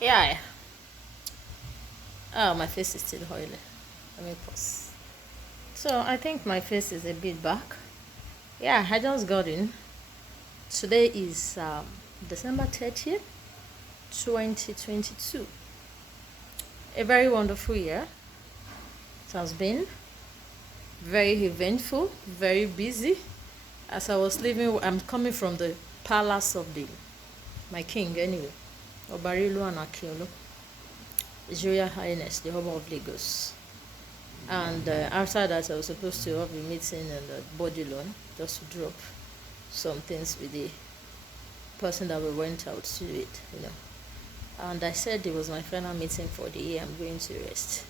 Yeah. Oh, my face is still oily. Let me pause. So I think my face is a bit back. Yeah, I just got in. Today is December 30th, 2022. A very wonderful year. It has been very eventful, very busy. As I was leaving, I'm coming from the palace of my king anyway, Obarilu and Akiolu, His Royal Highness, the Oba of Lagos. And after that, I was supposed to have a meeting in the body loan just to drop some things with the person that we went out to it. And I said it was my final meeting for the year. I'm going to rest.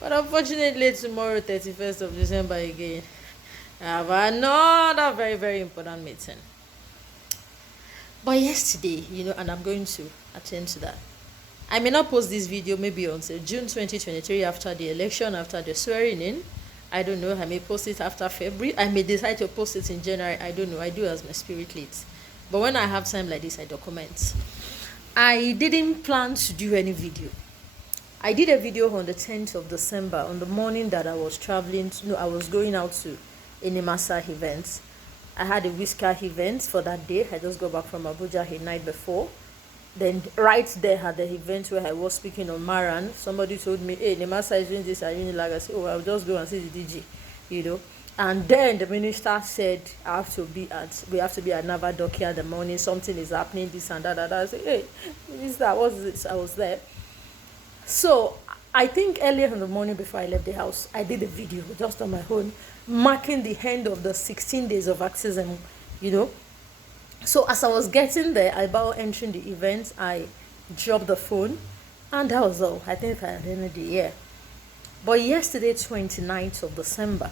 But unfortunately, tomorrow, 31st of December again, I have another very, very important meeting. But yesterday, and I'm going to attend to that. I may not post this video maybe until June 2023 after the election, after the swearing in. I don't know. I may post it after February. I may decide to post it in January. I don't know. I do as my spirit leads. But when I have time like this, I document. I didn't plan to do any video. I did a video on the 10th of December, on the morning that I was traveling. I was going out to a Nemasa event. I had a whisker event for that day. I just got back from Abuja the night before. Then right there at the event where I was speaking on Maran, somebody told me, hey, Nemasa is doing this at Unilag. I said, oh, I'll just go and see the DG, And then the minister said, we have to be at Navadokia in the morning, something is happening, this and that. I said, hey, minister, what's this? I was there. So I think earlier in the morning before I left the house, I did a video just on my own, marking the end of the 16 days of baptism, So as I was getting there, about entering the event, I dropped the phone, and that was all. I think I ended the year. But yesterday, 29th of December,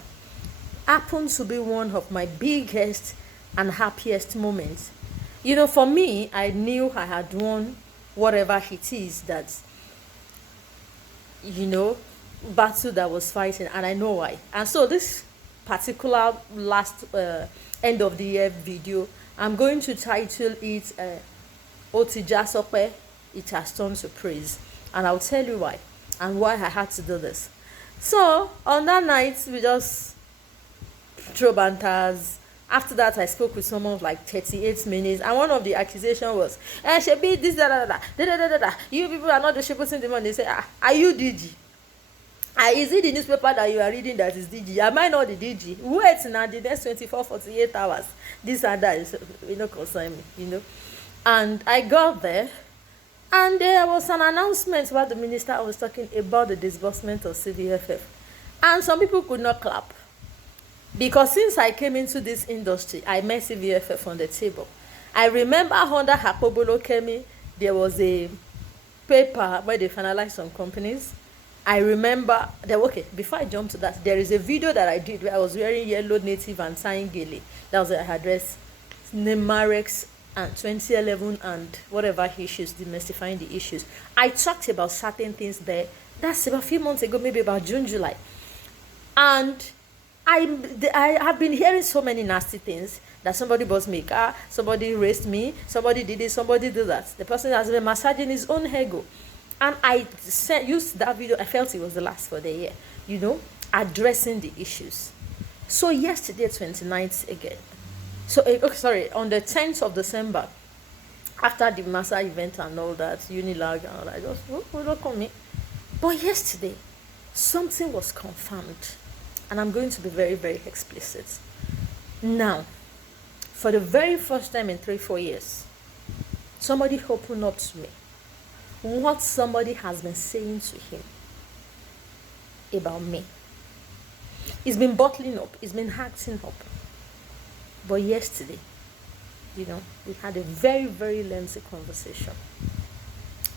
happened to be one of my biggest and happiest moments. For me, I knew I had won whatever it is that, battle that was fighting, and I know why. And so this particular last end of the year video, I'm going to title it Otija Sope, It Has Turned to Praise. And I'll tell you why and why I had to do this. So on that night, we just throw banters. After that, I spoke with someone for like 38 minutes, and one of the accusations was, Shebi, this, you people are not distributing the money. They say, are you DG? Is it the newspaper that you are reading that is DG? Am I not the DG? Wait now, the next 24, 48 hours. This and that is, concern me, And I got there, and there was an announcement where the minister was talking about the disbursement of CVFF. And some people could not clap. Because since I came into this industry, I met CVFF on the table. I remember under Hakobolo Kemi, there was a paper where they finalized some companies. I remember before I jump to that, there is a video that I did where I was wearing yellow native and tying gele. That was I addressed Nemarex and 2011 and whatever issues, demystifying the issues. I talked about certain things there. That's about a few months ago, maybe about June, July. And I have been hearing so many nasty things, that somebody bought me a car, somebody raised me, somebody did this, somebody did that. The person has been massaging his own ego. And I used that video, I felt it was the last for the year, addressing the issues. So yesterday, 29th again. So, on the 10th of December, after the Massa event and all that, Unilag and all that, just welcome me. But yesterday, something was confirmed. And I'm going to be very, very explicit. Now, for the very first time in 3-4 years, somebody opened up to me what somebody has been saying to him about me. It's been bottling up, it's been acting up. But yesterday, we had a very, very lengthy conversation.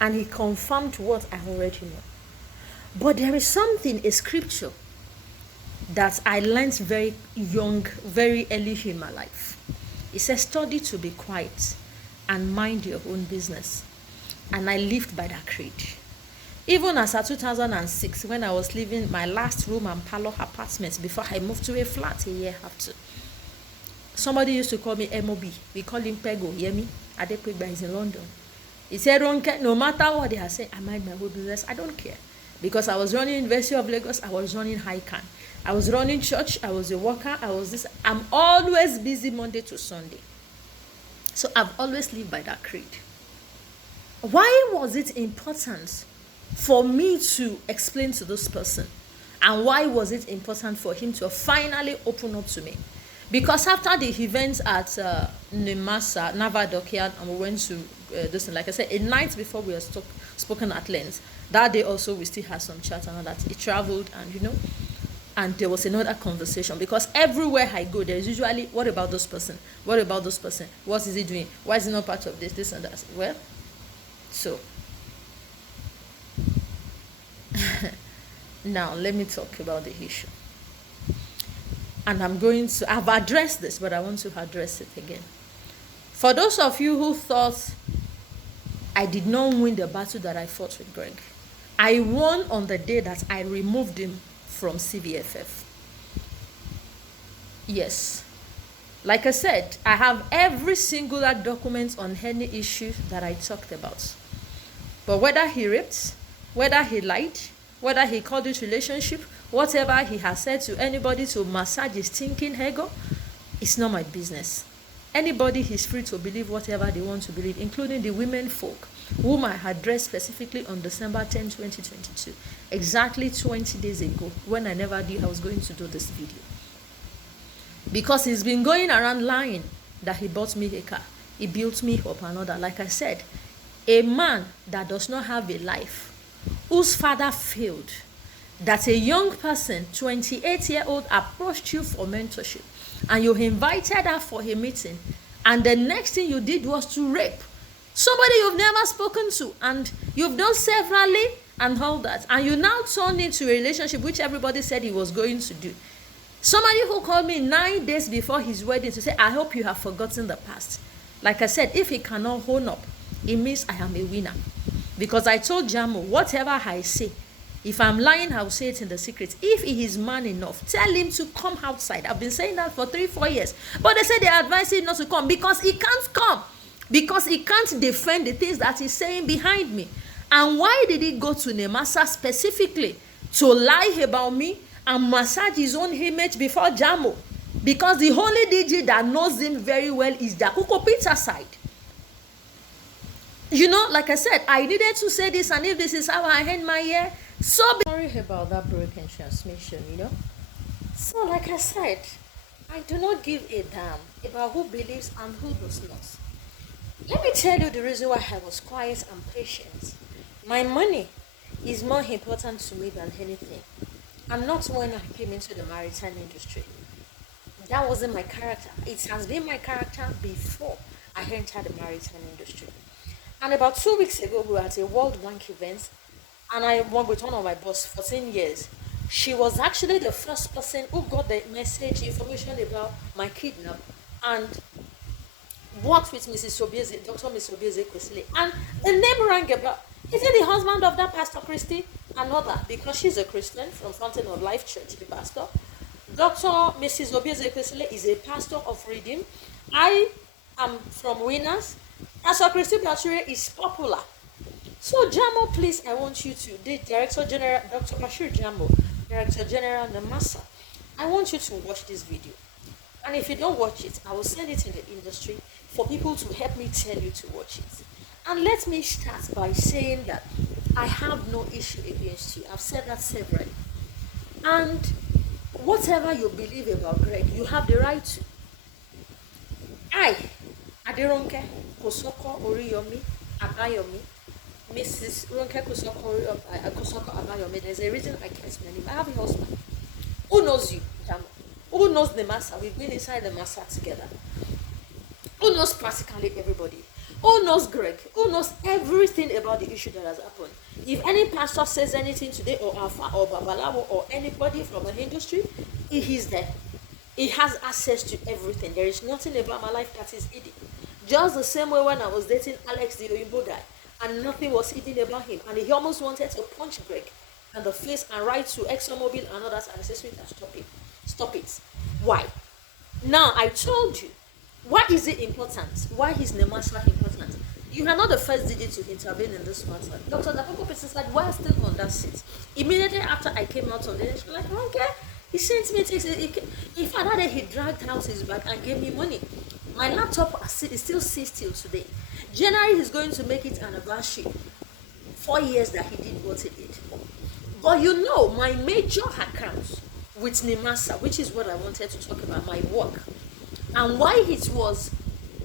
And he confirmed what I already know. But there is something, a scripture, that I learned very young, very early in my life. It says, study to be quiet and mind your own business. And I lived by that creed. Even as at 2006, when I was living my last room and parlor apartment before I moved to a flat a year after, somebody used to call me MOB. We call him Pego, Yemi. Adepegba is in London. He said, Ronke, no matter what they are saying, I mind my whole business. I don't care. Because I was running University of Lagos, I was running HICAN. I was running church, I was a worker, I was this. I'm always busy Monday to Sunday. So I've always lived by that creed. Why was it important for me to explain to this person? And why was it important for him to finally open up to me? Because after the events at Nemasa, Navadokian, and we went to this, like I said, a night before we were spoken at length, that day also we still had some chat and all that. He traveled and, and there was another conversation. Because everywhere I go, there's usually, what about this person? What about this person? What is he doing? Why is he not part of this and that? Well, so, now let me talk about the issue. And I've addressed this, but I want to address it again. For those of you who thought I did not win the battle that I fought with Greg, I won on the day that I removed him from CVFF. Yes. Like I said, I have every singular document on any issue that I talked about. But whether he raped, whether he lied, whether he called it relationship, whatever he has said to anybody to massage his thinking ego, it's not my business. Anybody is free to believe whatever they want to believe, including the women folk, whom I addressed specifically on December 10, 2022, exactly 20 days ago, when I never knew I was going to do this video. Because he's been going around lying that he bought me a car, he built me up another. Like I said, a man that does not have a life, whose father failed, that a young person, 28-year-old, approached you for mentorship, and you invited her for a meeting, and the next thing you did was to rape somebody you've never spoken to, and you've done severally and all that, and you now turned into a relationship which everybody said he was going to do. Somebody who called me 9 days before his wedding to say, I hope you have forgotten the past. Like I said, if he cannot own up, it means I am a winner. Because I told Jamo, whatever I say, if I'm lying, I'll say it in the secret. If he is man enough, tell him to come outside. I've been saying that for 3-4 years. But they say they advise him not to come because he can't come. Because he can't defend the things that he's saying behind me. And why did he go to Nemasa specifically to lie about me and massage his own image before Jamo? Because the only DJ that knows him very well is the Kuko Peter side. Like I said, I needed to say this, and if this is how I end my year, so sorry about that broken transmission, So like I said, I do not give a damn about who believes and who does not. Let me tell you the reason why I was quiet and patient. My money is more important to me than anything. And not when I came into the maritime industry. That wasn't my character. It has been my character before I entered the maritime industry. And about 2 weeks ago, we were at a World Bank event, and I went with one of my boss, 14 years. She was actually the first person who got the message, information about my kidnap, and worked with Mrs. Obieze, Dr. Mrs. Obieze Kwesile. And the name rang a bell. Is it the husband of that Pastor Christy? Another, because she's a Christian from Fountain of Life Church, the pastor. Dr. Mrs. Obieze Kwesile is a pastor of Redeem. I am from Winners. Pastor Christy Bashir is popular. So Jamo, please, I want you to, the Director General, Dr. Bashir Jamo, Director General Namasa, I want you to watch this video. And if you don't watch it, I will send it in the industry for people to help me tell you to watch it. And let me start by saying that I have no issue against you. I've said that severally. And whatever you believe about Greg, you have the right to. I, Ronke Kosoko Oriyomi Abayomi, Mrs. Ronke Kosoko Abayomi, there's a reason I can't spell him. I have a husband. Who knows you, Jamo? Who knows the Massa? We've been inside the Massa together. Who knows practically everybody? Who knows Greg? Who knows everything about the issue that has happened? If any pastor says anything today, or Alpha, or Babalawo, or anybody from an industry, he is there. He has access to everything. There is nothing about my life that is hidden. Just the same way when I was dating Alex, the Oyinbo guy, and nothing was hidden about him. And he almost wanted to punch Greg in the face and write to ExxonMobil and others and say, stop it. Stop it. Why? Now, I told you, why is it important? Why is Nemasa important? You are not the first DG to intervene in this matter. Dr. Dapopo Peter said, why still on that seat? Immediately after I came out on the news, like, okay, he sent me text. In fact, that day he dragged out his bag and gave me money. My laptop is still seized till today. January he's going to make it an anniversary. 4 years that he did what he did. But you know, my major account with NIMASA, which is what I wanted to talk about, my work, and why it was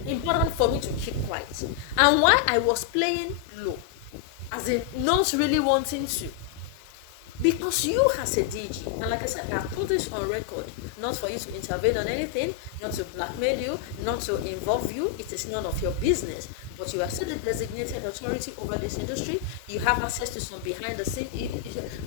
important for me to keep quiet, and why I was playing low, as in not really wanting to. Because you as a DG, and like I said, I put this on record, not for you to intervene on anything, not to blackmail you, not to involve you. It is none of your business. But you are still the designated authority over this industry. You have access to some behind the scene,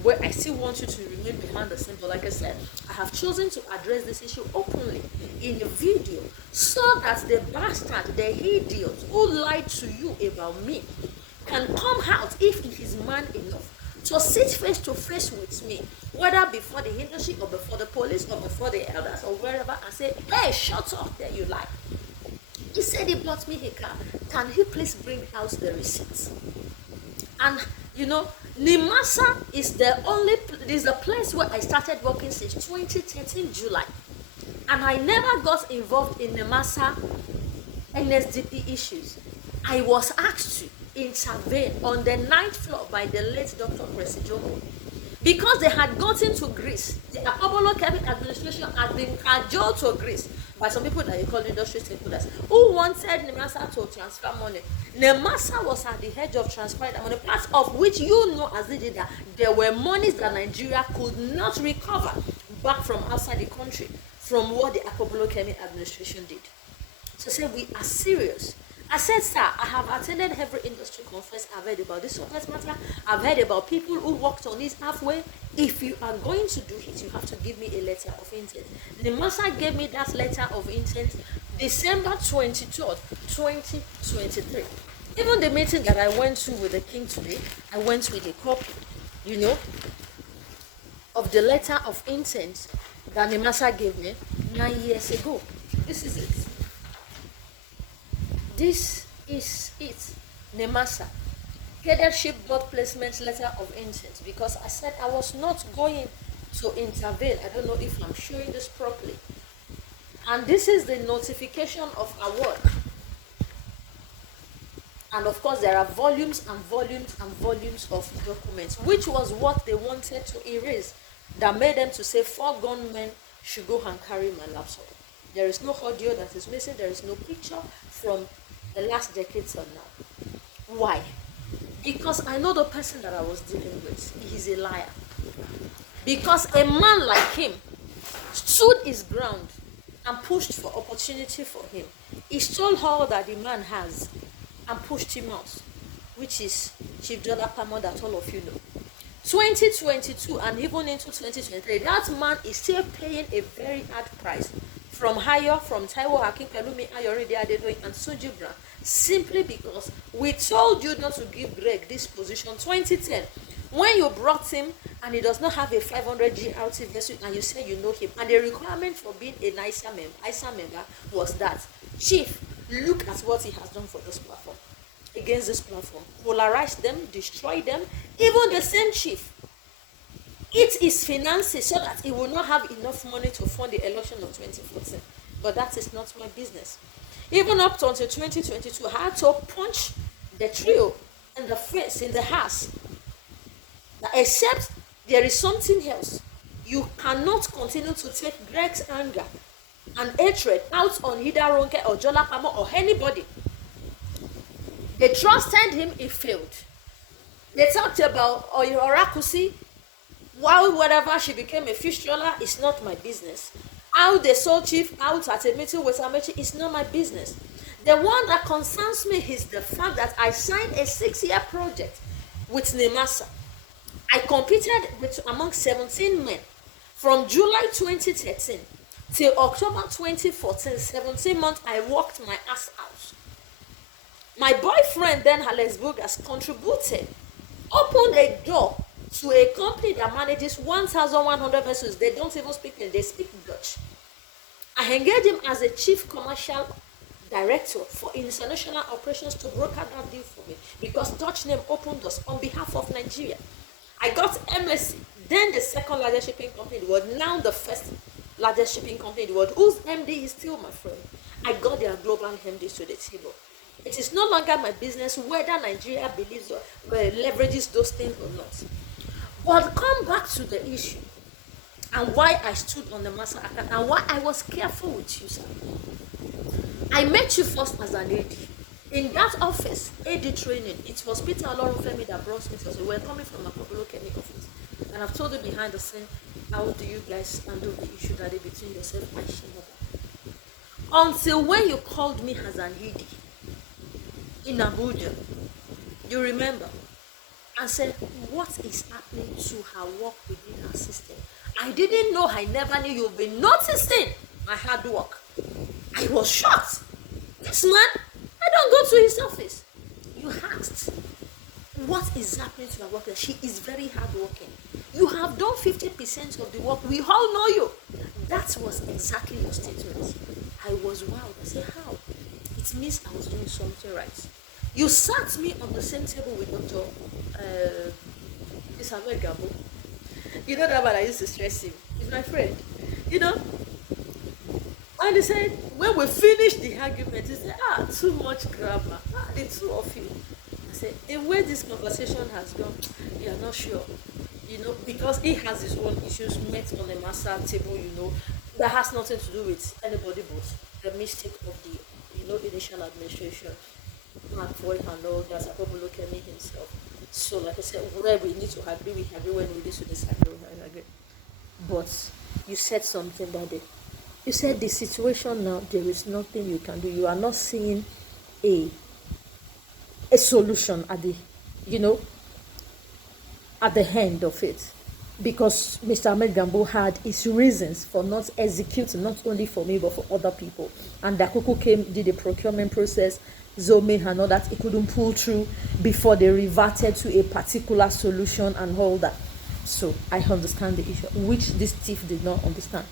where I still want you to remain behind the scene. But like I said, I have chosen to address this issue openly in a video, so that the bastard, the idiot who lied to you about me can come out, if he is man enough, to sit face to face with me, whether before the industry or before the police or before the elders or wherever, and say, hey, shut up, there you lie. He said he bought me a car. Can he please bring out the receipts? And you know, NIMASA is the place where I started working since 2013 July. And I never got involved in NIMASA NSDP issues. I was asked to intervene on the 9th floor by the late Dr. Presijomo, because they had gotten to Greece. The Apollo Cabinet administration had been cajoled to Greece by some people that you call industry stakeholders who wanted NIMASA to transfer money. NIMASA was at the edge of transferring the money, part of which you know as the leader, there were monies that Nigeria could not recover back from outside the country from what the Apollo Cabinet administration did. So say we are serious. I said, sir, I have attended every industry conference. I've heard about this subject matter. I've heard about people who worked on this halfway. If you are going to do it, you have to give me a letter of intent. NIMASA gave me that letter of intent December 23rd, 2023. Even the meeting that I went to with the king today, I went with a copy, you know, of the letter of intent that NIMASA gave me 9 years ago. This is it. This is it, NIMASA. Headship board placement letter of intent, because I said I was not going to intervene. I don't know if I'm showing this properly. And this is the notification of award. And of course, there are volumes and volumes and volumes of documents, which was what they wanted to erase, that made them to say 4 gunmen should go and carry my laptop. There is no audio that is missing. There is no picture from the last decade till now. Why? Because I know the person that I was dealing with. He's a liar. Because a man like him stood his ground and pushed for opportunity for him. He stole all that the man has and pushed him out, which is Chief Jola Pamo that all of you know. 2022 and even into 2023, that man is still paying a very hard price from Hayo, from Taiwo Hakim, Pelumi, Ayoride Adedoyin, and Sunji Brown, simply because we told you not to give Greg this position 2010. When you brought him and he does not have a 500 GRT vessel and you say you know him, and the requirement for being a ISA member was that, Chief, look at what he has done for this platform, against this platform, polarize them, destroy them. Even the same chief, it is finances so that he will not have enough money to fund the election of 2014. But that is not my business. Even up to until 2022, I had to punch the trio in the face, in the ass, that except there is something else, you cannot continue to take Greg's anger and hatred out on either Ronke or Jola Pamo or anybody. They trusted him, he failed. They talked about Orakusi, while whatever she became a fish trawler is not my business. How they sold Chief out at a meeting with Amaechi is not my business. The one that concerns me is the fact that I signed a 6-year project with NIMASA. I competed with among 17 men from July 2013 till October 2014. 17 months I worked my ass out. My boyfriend then, Alex Bogas, contributed, opened a door to a company that manages 1,100 vessels. They don't even speak English, they speak Dutch. I engaged him as a chief commercial director for international operations to broker that deal for me, because Dutch name opened us on behalf of Nigeria. I got MSC, then the second largest shipping company in the world, now the first largest shipping company in the world, whose MD is still my friend. I got their global MDs to the table. It is no longer my business whether Nigeria believes or leverages those things or not. But come back to the issue and why I stood on the master account and why I was careful with you, sir. I met you first as an AD. In that office, AD training, it was Peter Olorunfemi that brought me to us. We were coming from a Chemical office. And I've told you behind the scene, how do you guys handle the issue that is between yourself and Shinoda? Until when you called me as an AD in Abuja, you remember, and said, what is happening to her work within her system? I didn't know, I never knew you've been noticing my hard work. I was shocked. This man, I don't go to his office. You asked, what is happening to her work? She is very hardworking. You have done 50% of the work. We all know you. That was exactly your statement. I was wild. I said, how? It means I was doing something right. You sat me on the same table with Dr. Isabel Gabo. You know that man, I used to stress him. He's my friend. You know? And he said, when we finished the argument, he said, too much grammar. The two of you. I said, the way this conversation has gone, you are not sure. You know, because he has his own issues met on the master table, you know, that has nothing to do with anybody but the mistake of the, you know, initial administration. Mark Voigt and all that, Akobo look at me himself. So, like I said, where we need to agree, we agree. When we need to disagree, we agree. But you said something about it. You said the situation now, there is nothing you can do. You are not seeing a solution at the, you know, at the end of it. Because Mr. Ahmed Gambo had his reasons for not executing, not only for me, but for other people. And Dakuku came, did the procurement process, Zome and all that, it couldn't pull through before they reverted to a particular solution and all that. So I understand the issue, which this thief did not understand.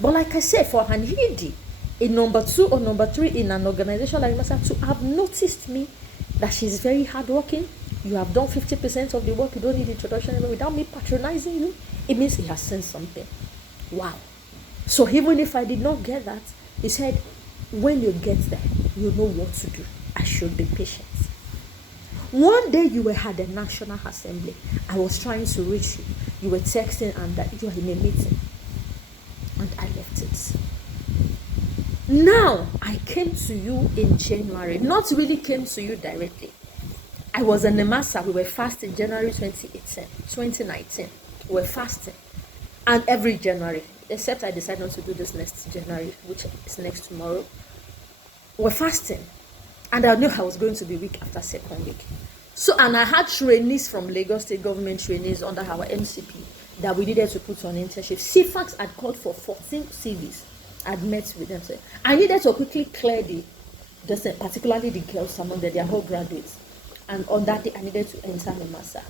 But like I said, for an ED, a number 2 or number 3 in an organization like myself, to have noticed me that she's very hardworking, you have done 50% of the work, you don't need introduction without me patronizing you, it means he has seen something. Wow. So even if I did not get that, he said, when you get there, you know what to do. I should be patient. One day you were at the National Assembly. I was trying to reach you. You were texting and that you were in a meeting. And I left it. Now, I came to you in January. Not really came to you directly. I was in the Massa. We were fasting January 2019. We were fasting. And every January, except I decided not to do this next January, which is next tomorrow, we're fasting. And I knew I was going to be weak after second week. So, and I had trainees from Lagos State government, trainees under our MCP that we needed to put on internship. CFAX had called for 14 CVs. I'd met with them. So I needed to quickly clear particularly the girls among them, they are all graduates. And on that day, I needed to enter the master.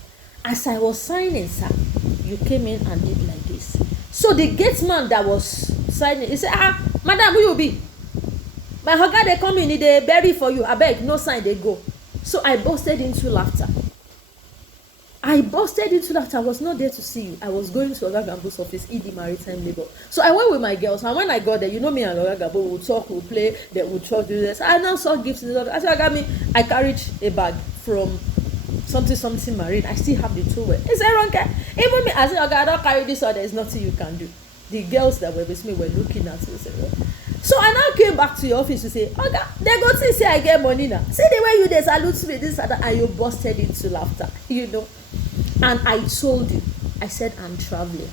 As I was signing, sir, you came in and did like this. So the gate man that was signing, he said, madam, who you be? My oga, they come in, they bury for you. I beg, no sign, they go. So I busted into laughter. I was not there to see you. I was going to Oga Gambo's office, ED Maritime Labor. So I went with my girls. And when I got there, you know me and Oga Gambo would talk, would play, they would talk, do this. I now saw gifts. I said, I carried a bag from something marine. I still have the towel. He said, Ronke, even me, I said, okay, I don't carry this, or there's nothing you can do. The girls that were with me were looking at me. So I now came back to your office to say, okay, they go to say I get money now. See the way you they salute me, this and that, and you busted into laughter, you know. And I told you, I said, I'm traveling.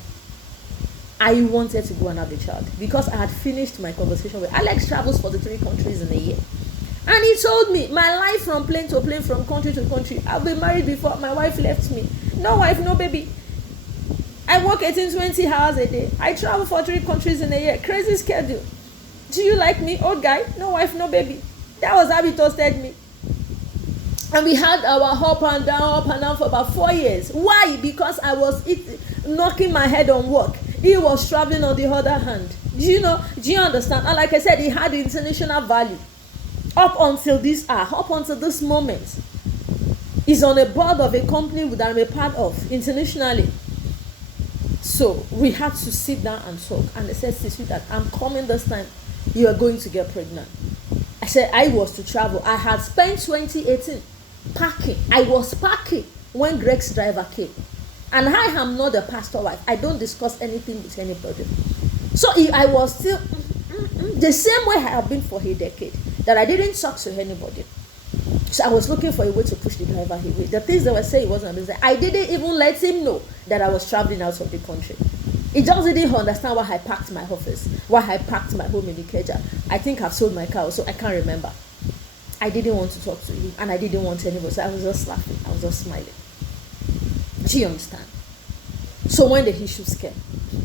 I wanted to go and have a child because I had finished my conversation with Alex travels 43 countries in a year. And he told me, my life from plane to plane, from country to country. I've been married before, my wife left me. No wife, no baby. I work 18-20 hours a day. I travel for 3 countries in a year. Crazy schedule. Do you like me? Old guy, no wife, no baby. That was how he toasted me. And we had our up and down for about 4 years. Why? Because I was knocking my head on work. He was traveling on the other hand. Do you understand? And like I said, he had international value. Up until this hour, up until this moment, is on a board of a company that I'm a part of internationally. So we had to sit down and talk. And they said, "Sister, that I'm coming this time. You are going to get pregnant." I said I was to travel. I had spent 2018 packing. I was packing when Greg's driver came. And I am not a pastor wife. I don't discuss anything with anybody. So if I was still the same way I have been for a decade, that I didn't talk to anybody. So I was looking for a way to push the driver away. The things they were saying wasn't business. I didn't even let him know that I was traveling out of the country. He just didn't understand why I packed my office, why I packed my home in Ikeja. I think I've sold my car, so I can't remember. I didn't want to talk to him, and I didn't want anybody. So I was just laughing. I was just smiling. Do you understand? So when the issues came,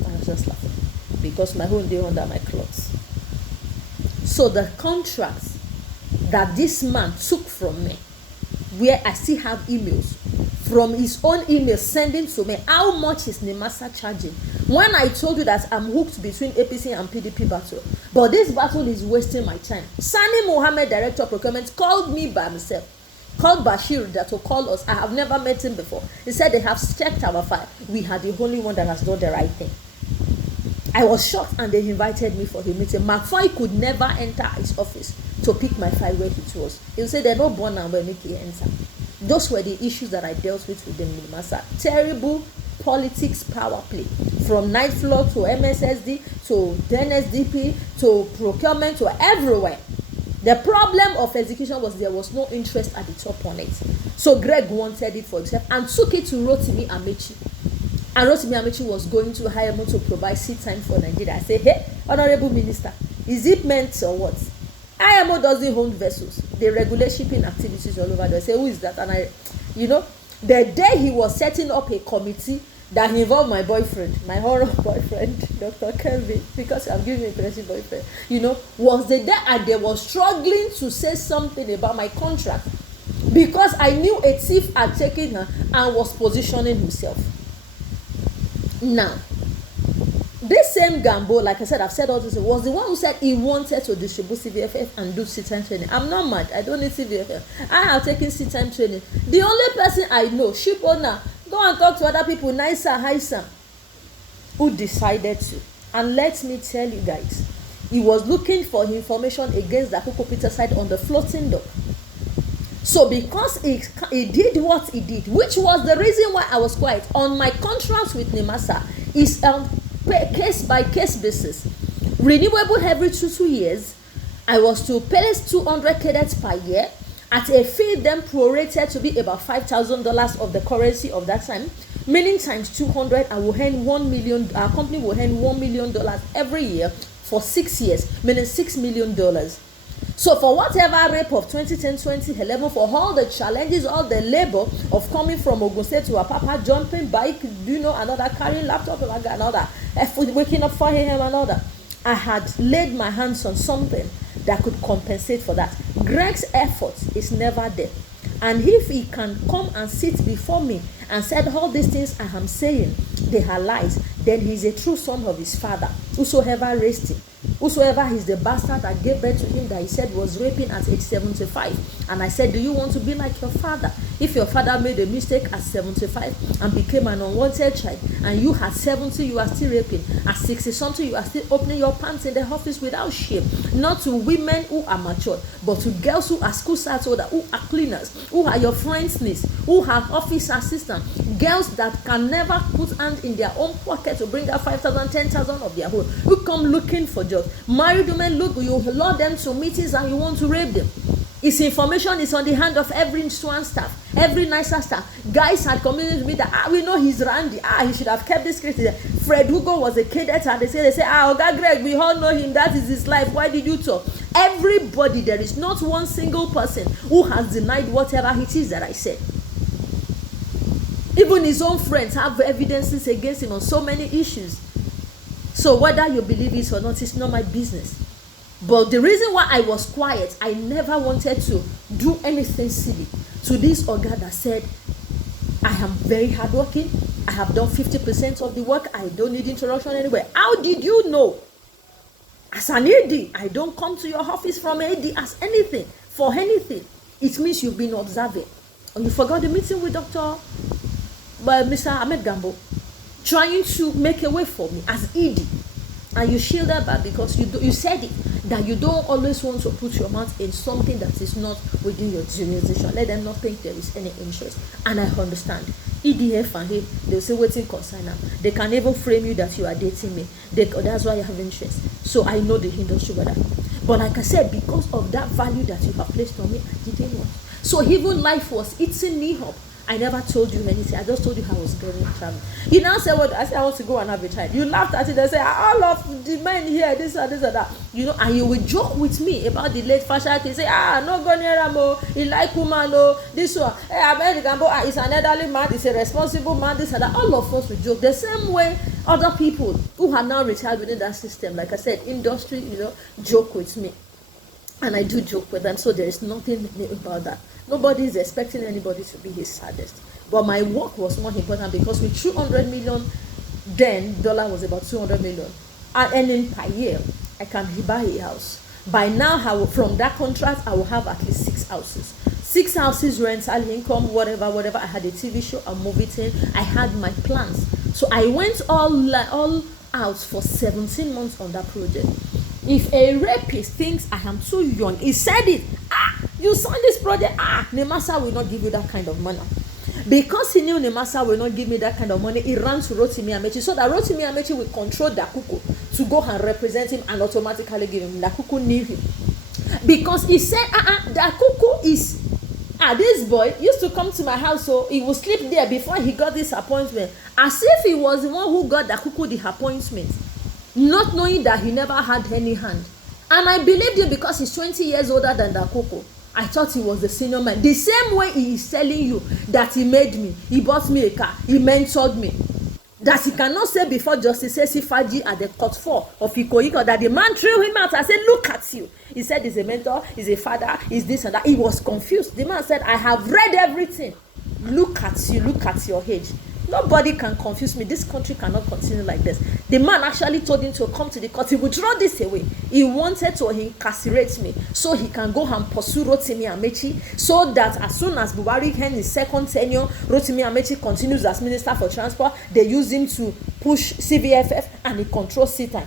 I was just laughing because my home day under my clothes. So the contracts that this man took from me, where I still have emails from his own email sending to me, how much is NIMASA charging? When I told you that I'm hooked between APC and PDP battle, but this battle is wasting my time. Sani Mohammed, Director of Procurement, called me by himself, called Bashir that to call us. I have never met him before. He said they have checked our file. We are the only one that has done the right thing. I was shocked, and they invited me for a meeting. McFoy could never enter his office to pick my file where it was. He would say they're not born and when Mickey enter. Those were the issues that I dealt with the NIMASA. Terrible politics power play. From ninth floor to MSSD to NSDP to procurement to everywhere. The problem of execution was there was no interest at the top on it. So Greg wanted it for himself and took it to Rotimi Amaechi. And Rotimi Amaechi was going to hire me to provide SEATIME for Nigeria. I said, "Hey, Honorable Minister, is it meant or what? IMO doesn't own vessels. They regulate shipping activities all over there." I say, "Who is that?" And the day he was setting up a committee that involved my boyfriend, my horror boyfriend, Dr. Kelvin, because I'm giving him a crazy boyfriend, was the day and they were struggling to say something about my contract because I knew a thief had taken her and was positioning himself. Now, this same Gambo, like I said, I've said all this, was the one who said he wanted to distribute CVFF and do SEATIME training. I'm not mad. I don't need CVFF. I have taken SEATIME training. The only person I know, ship owner, go and talk to other people, nicer, higher, who decided to. And let me tell you guys, he was looking for information against the Akoko Peter side on the floating dock. So because he did what he did, which was the reason why I was quiet, on my contract with NIMASA is case by case basis. Renewable every 2 years. I was to pay 200 cadets per year at a fee then prorated to be about $5,000 of the currency of that time, meaning times 200, I will earn $1 million. Our company will earn $1 million every year for 6 years, meaning $6 million. So for whatever rape of 2010, 2011, for all the challenges, all the labor of coming from Ogun State to Apapa, jumping bike, another, carrying laptop, another, waking up 4 a.m. another, I had laid my hands on something that could compensate for that. Greg's effort is never there. And if he can come and sit before me and said all these things I am saying, they are lies, then he is a true son of his father, whosoever raised him. Whosoever is the bastard that gave birth to him that he said was raping at age 75. And I said, do you want to be like your father? If your father made a mistake at 75 and became an unwanted child, and you at 70, you are still raping. At 60 something, you are still opening your pants in the office without shame. Not to women who are mature, but to girls who are school start older, who are cleaners, who are your friends' niece, who have office assistants, girls that can never put hand in their own pocket to bring out 5,000, 10,000 of their own, who come looking for jobs. Married women, look, you lure them to meetings and you want to rape them. His information is on the hand of every swan staff, every nicer staff. Guys had communicated with me that we know he's Randy. He should have kept this secret. Fred Hugo was a cadet, and they say, Oga Greg, we all know him. That is his life. Why did you talk? Everybody, there is not one single person who has denied whatever it is that I said. Even his own friends have evidences against him on so many issues. So whether you believe it or not, it's not my business. But the reason why I was quiet, I never wanted to do anything silly to this Oga that said, I am very hardworking. I have done 50% of the work. I don't need introduction anywhere. How did you know? As an AD, I don't come to your office from AD as anything, for anything. It means you've been observing. Or you forgot the meeting with Mr. Ahmed Gambo, trying to make a way for me as ED. And you shield that back because you said it, that you don't always want to put your mouth in something that is not within your jurisdiction. Let them not think there is any interest. And I understand. EDF and him, they'll say waiting concern now. They can even frame you that you are dating me. That's why you have interest. So I know the industry better. But like I said, because of that value that you have placed on me, I didn't want. So even life was eating me up. I never told you anything. I just told you how I was going to travel. You now say, "What?" I said, "I want to go and have a child." You laughed at it. They say, "All of the men here, this and that." You know, and you will joke with me about the late fashion. You say, "No go near him. He like woman. This one. American boy is an elderly man. He's a responsible man. This and that." All of us will joke the same way. Other people who have now retired within that system, like I said, industry, joke with me, and I do joke with them. So there is nothing new about that. Nobody is expecting anybody to be his saddest. But my work was more important because with 200 million, then dollar was about 200 million. And earning per year, I can buy a house. By now, from that contract, I will have at least 6 houses. 6 houses, rental income, whatever. I had a TV show, a movie thing. I had my plans. So I went all out for 17 months on that project. If a rapist thinks I am too young, he said it. You signed this project. Nemasa will not give you that kind of money. Because he knew Nemasa will not give me that kind of money, he ran to Rotimi Amaechi so that Rotimi Amaechi will control Dakuku to go and represent him and automatically give him. Dakuku knew him. Because he said, Dakuku is, this boy used to come to my house, so he would sleep there before he got this appointment. As if he was the one who got Dakuku the appointment, not knowing that he never had any hand. And I believed him because he's 20 years older than Dakuku. I thought he was the senior man. The same way he is telling you that he made me, he bought me a car, he mentored me. That he cannot say before Justice Esifaji at the court 4 of Ikoiko that the man threw him out and said, "Look at you." He said he's a mentor, he's a father, he's this and that. He was confused. The man said, "I have read everything. Look at you, look at your age." Nobody can confuse me. This country cannot continue like this. The man actually told him to come to the court. He would throw this away. He wanted to incarcerate me so he can go and pursue Rotimi Amaechi, so that as soon as Buhari ends his second tenure, Rotimi Amaechi continues as Minister for Transport. They use him to push CVFF and he controls SEATIME.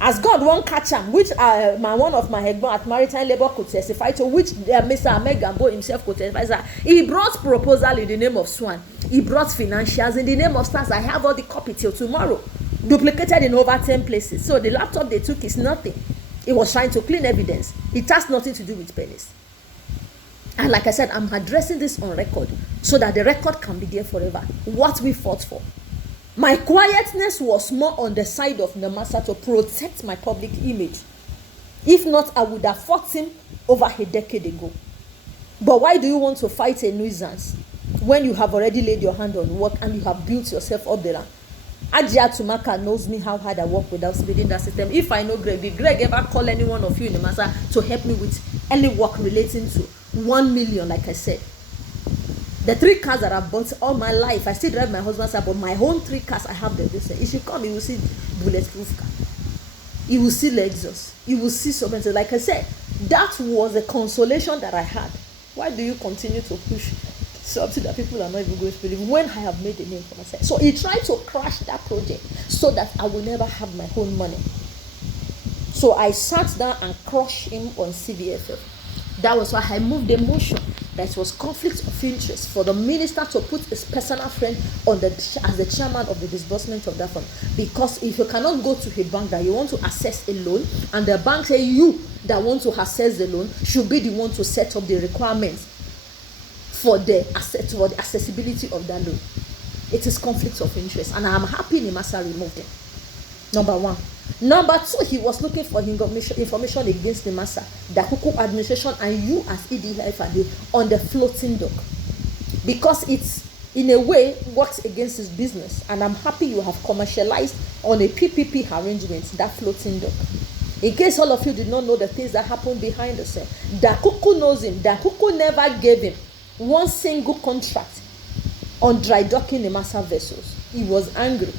As God won't catch him, which one of my husband at Maritime Labour could testify to, which Mr. Ahmed Gambo himself could testify that he brought proposal in the name of Swan. He brought financials in the name of Stars. I have all the copy till tomorrow, duplicated in over 10 places. So the laptop they took is nothing. He was trying to clean evidence. It has nothing to do with pennies. And like I said, I'm addressing this on record so that the record can be there forever. What we fought for. My quietness was more on the side of Nemasa to protect my public image. If not, I would have fought him over a decade ago. But why do you want to fight a nuisance when you have already laid your hand on work and you have built yourself up there? Ajia Tumaka knows me how hard I work without speeding that system. If I know Greg, did Greg ever call any one of you in Nemasa to help me with any work relating to 1 million, like I said? The 3 cars that I bought all my life, I still drive my husband's car, but my own 3 cars, I have them. If you come, you will see bulletproof car. You will see Lexus. You will see something. Like I said, that was a consolation that I had. Why do you continue to push something that people are not even going to believe when I have made a name for myself? So he tried to crash that project so that I will never have my own money. So I sat down and crushed him on CVFF. That was why I moved the motion that was conflict of interest for the minister to put his personal friend on as the chairman of the disbursement of that fund. Because if you cannot go to a bank that you want to access a loan, and the bank say you that want to access the loan should be the one to set up the requirements for the accessibility of that loan. It is conflict of interest, and I am happy Nemasa removed it. Number 1. Number 2, he was looking for information against the Nemasa, the Dakuku administration, and you as EDF on the floating dock. Because it's, in a way, works against his business. And I'm happy you have commercialized on a PPP arrangement, that floating dock. In case all of you did not know the things that happened behind the scene, Dakuku knows him. Dakuku never gave him one single contract on dry docking Nemasa vessels. He was angry.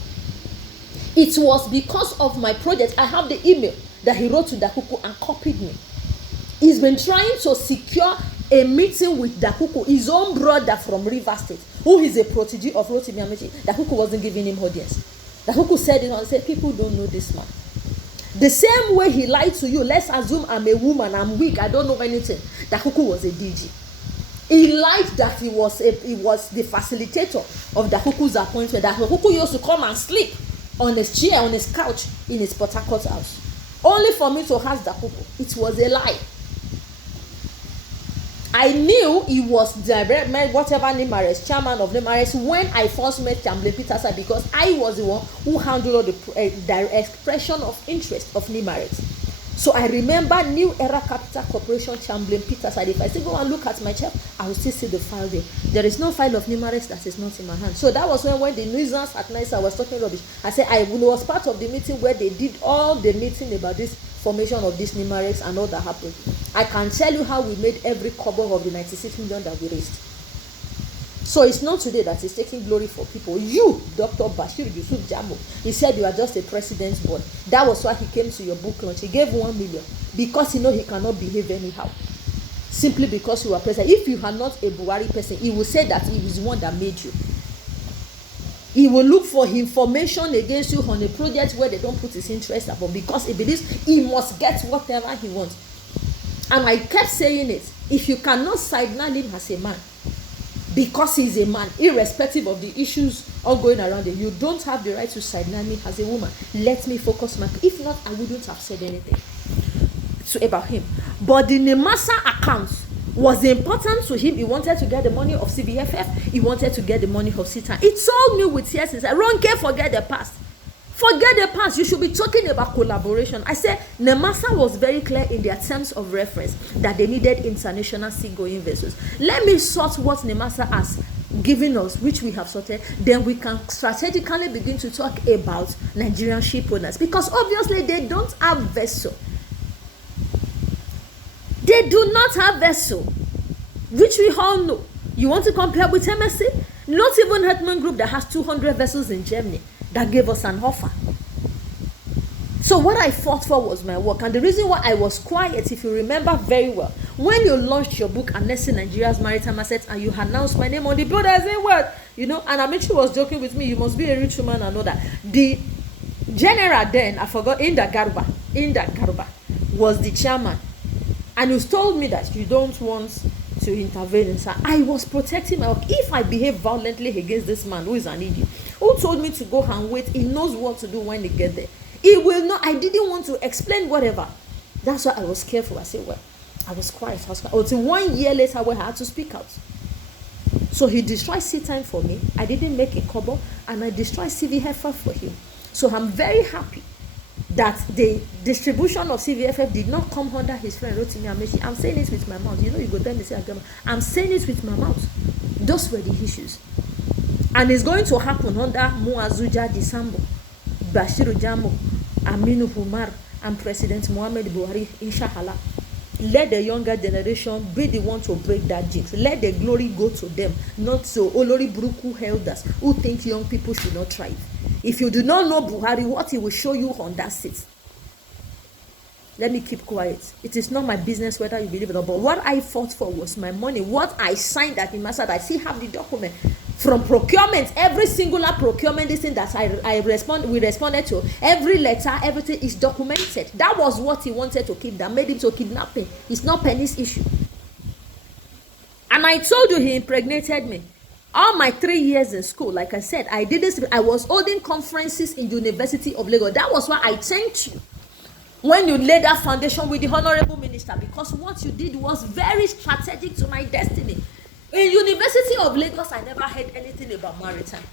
It was because of my project. I have the email that he wrote to Dakuku and copied me. He's been trying to secure a meeting with Dakuku, his own brother from River State, who is a protege of Rotimi Amaechi. Dakuku wasn't giving him audience. Dakuku said it and said, people don't know this man. The same way he lied to you, let's assume I'm a woman, I'm weak, I don't know anything. Dakuku was a DG. He lied that he was the facilitator of Dakuku's appointment, that Dakuku used to come and sleep on his chair, on his couch in his Port Harcourt house. Only for me to ask Dakuku. It was a lie. I knew he was the whatever Nimares, chairman of Nimares, when I first met Chamberlain Peterson, because I was the one who handled all the expression of interest of Nimares. So I remember New Era Capital Corporation Chamberlain Peterson. If I still go and look at my chart, I will still see the file there. There is no file of Nimares that is not in my hand. So that was when the nuisance at night I was talking rubbish. I said I was part of the meeting where they did all the meeting about this formation of this Nimares and all that happened. I can tell you how we made every cover of the 96 million that we raised. So it's not today that he's taking glory for people. You, Dr. Bashir Yusuf Jamo, he said you are just a president's boy. That was why he came to your book launch. He gave 1 million because he know he cannot behave anyhow. Simply because you are president. If you are not a Buhari person, he will say that he was the one that made you. He will look for information against you on a project where they don't put his interest up, but because he believes he must get whatever he wants. And I kept saying it. If you cannot signal him as a man, because he's a man, irrespective of the issues ongoing around him, you don't have the right to signal me as a woman. Let me focus my. If not, I wouldn't have said anything about him. But the Nemasa account was important to him. He wanted to get the money of CVFF. He wanted to get the money of SEATIME. He told me with tears, he said, Ronke, forget the past. Forget the past. You should be talking about collaboration. I said, Nemasa was very clear in their terms of reference that they needed international seagoing vessels. Let me sort what Nemasa has given us, which we have sorted. Then we can strategically begin to talk about Nigerian ship owners. Because obviously they don't have vessel. They do not have vessel, which we all know. You want to compare with MSC? Not even Hetman Group that has 200 vessels in Germany that gave us an offer. So what I fought for was my work. And the reason why I was quiet, if you remember very well, when you launched your book, Harnessing Nigeria's Maritime Assets, and you announced my name on the board, I said, what? You know, and Amaechi was joking with me, you must be a rich woman and all that. The general then, I forgot, Inda Garuba was the chairman. And you told me that you don't want to intervene inside. I was protecting my work. If I behave violently against this man who is an idiot, who told me to go and wait, he knows what to do when they get there. He will not. I didn't want to explain whatever. That's why I was careful. I said, well, I was quiet. Until 1 year later when I had to speak out. So he destroyed SEATIME for me. I didn't make a cover, and I destroyed CVFF for him. So I'm very happy that the distribution of CVFF did not come under his friend Rotimi Amaechi. I'm saying it with my mouth. You know, you go tell me, say, I'm saying it with my mouth. Those were the issues. And it's going to happen under Muazuja Disambo, Bashiru Jamo, Aminu Umar, and President Muhammad Buhari, inshallah. Let the younger generation be the one to break that jinx. Let the glory go to them, not to Olori Buruku elders who think young people should not thrive. If you do not know Buhari, what he will show you on that seat. Let me keep quiet. It is not my business whether you believe it or not. But what I fought for was my money. What I signed at the master, I still have the document. From procurement, every singular procurement, this thing that we responded to, every letter, everything is documented. That was what he wanted to keep, that made him to kidnap him. It's not Penny's issue. And I told you he impregnated me. All my 3 years in school, like I said, I did this. I was holding conferences in the University of Lagos. That was why I thanked you when you laid that foundation with the Honorable Minister, because what you did was very strategic to my destiny. In University of Lagos, I never heard anything about maritime.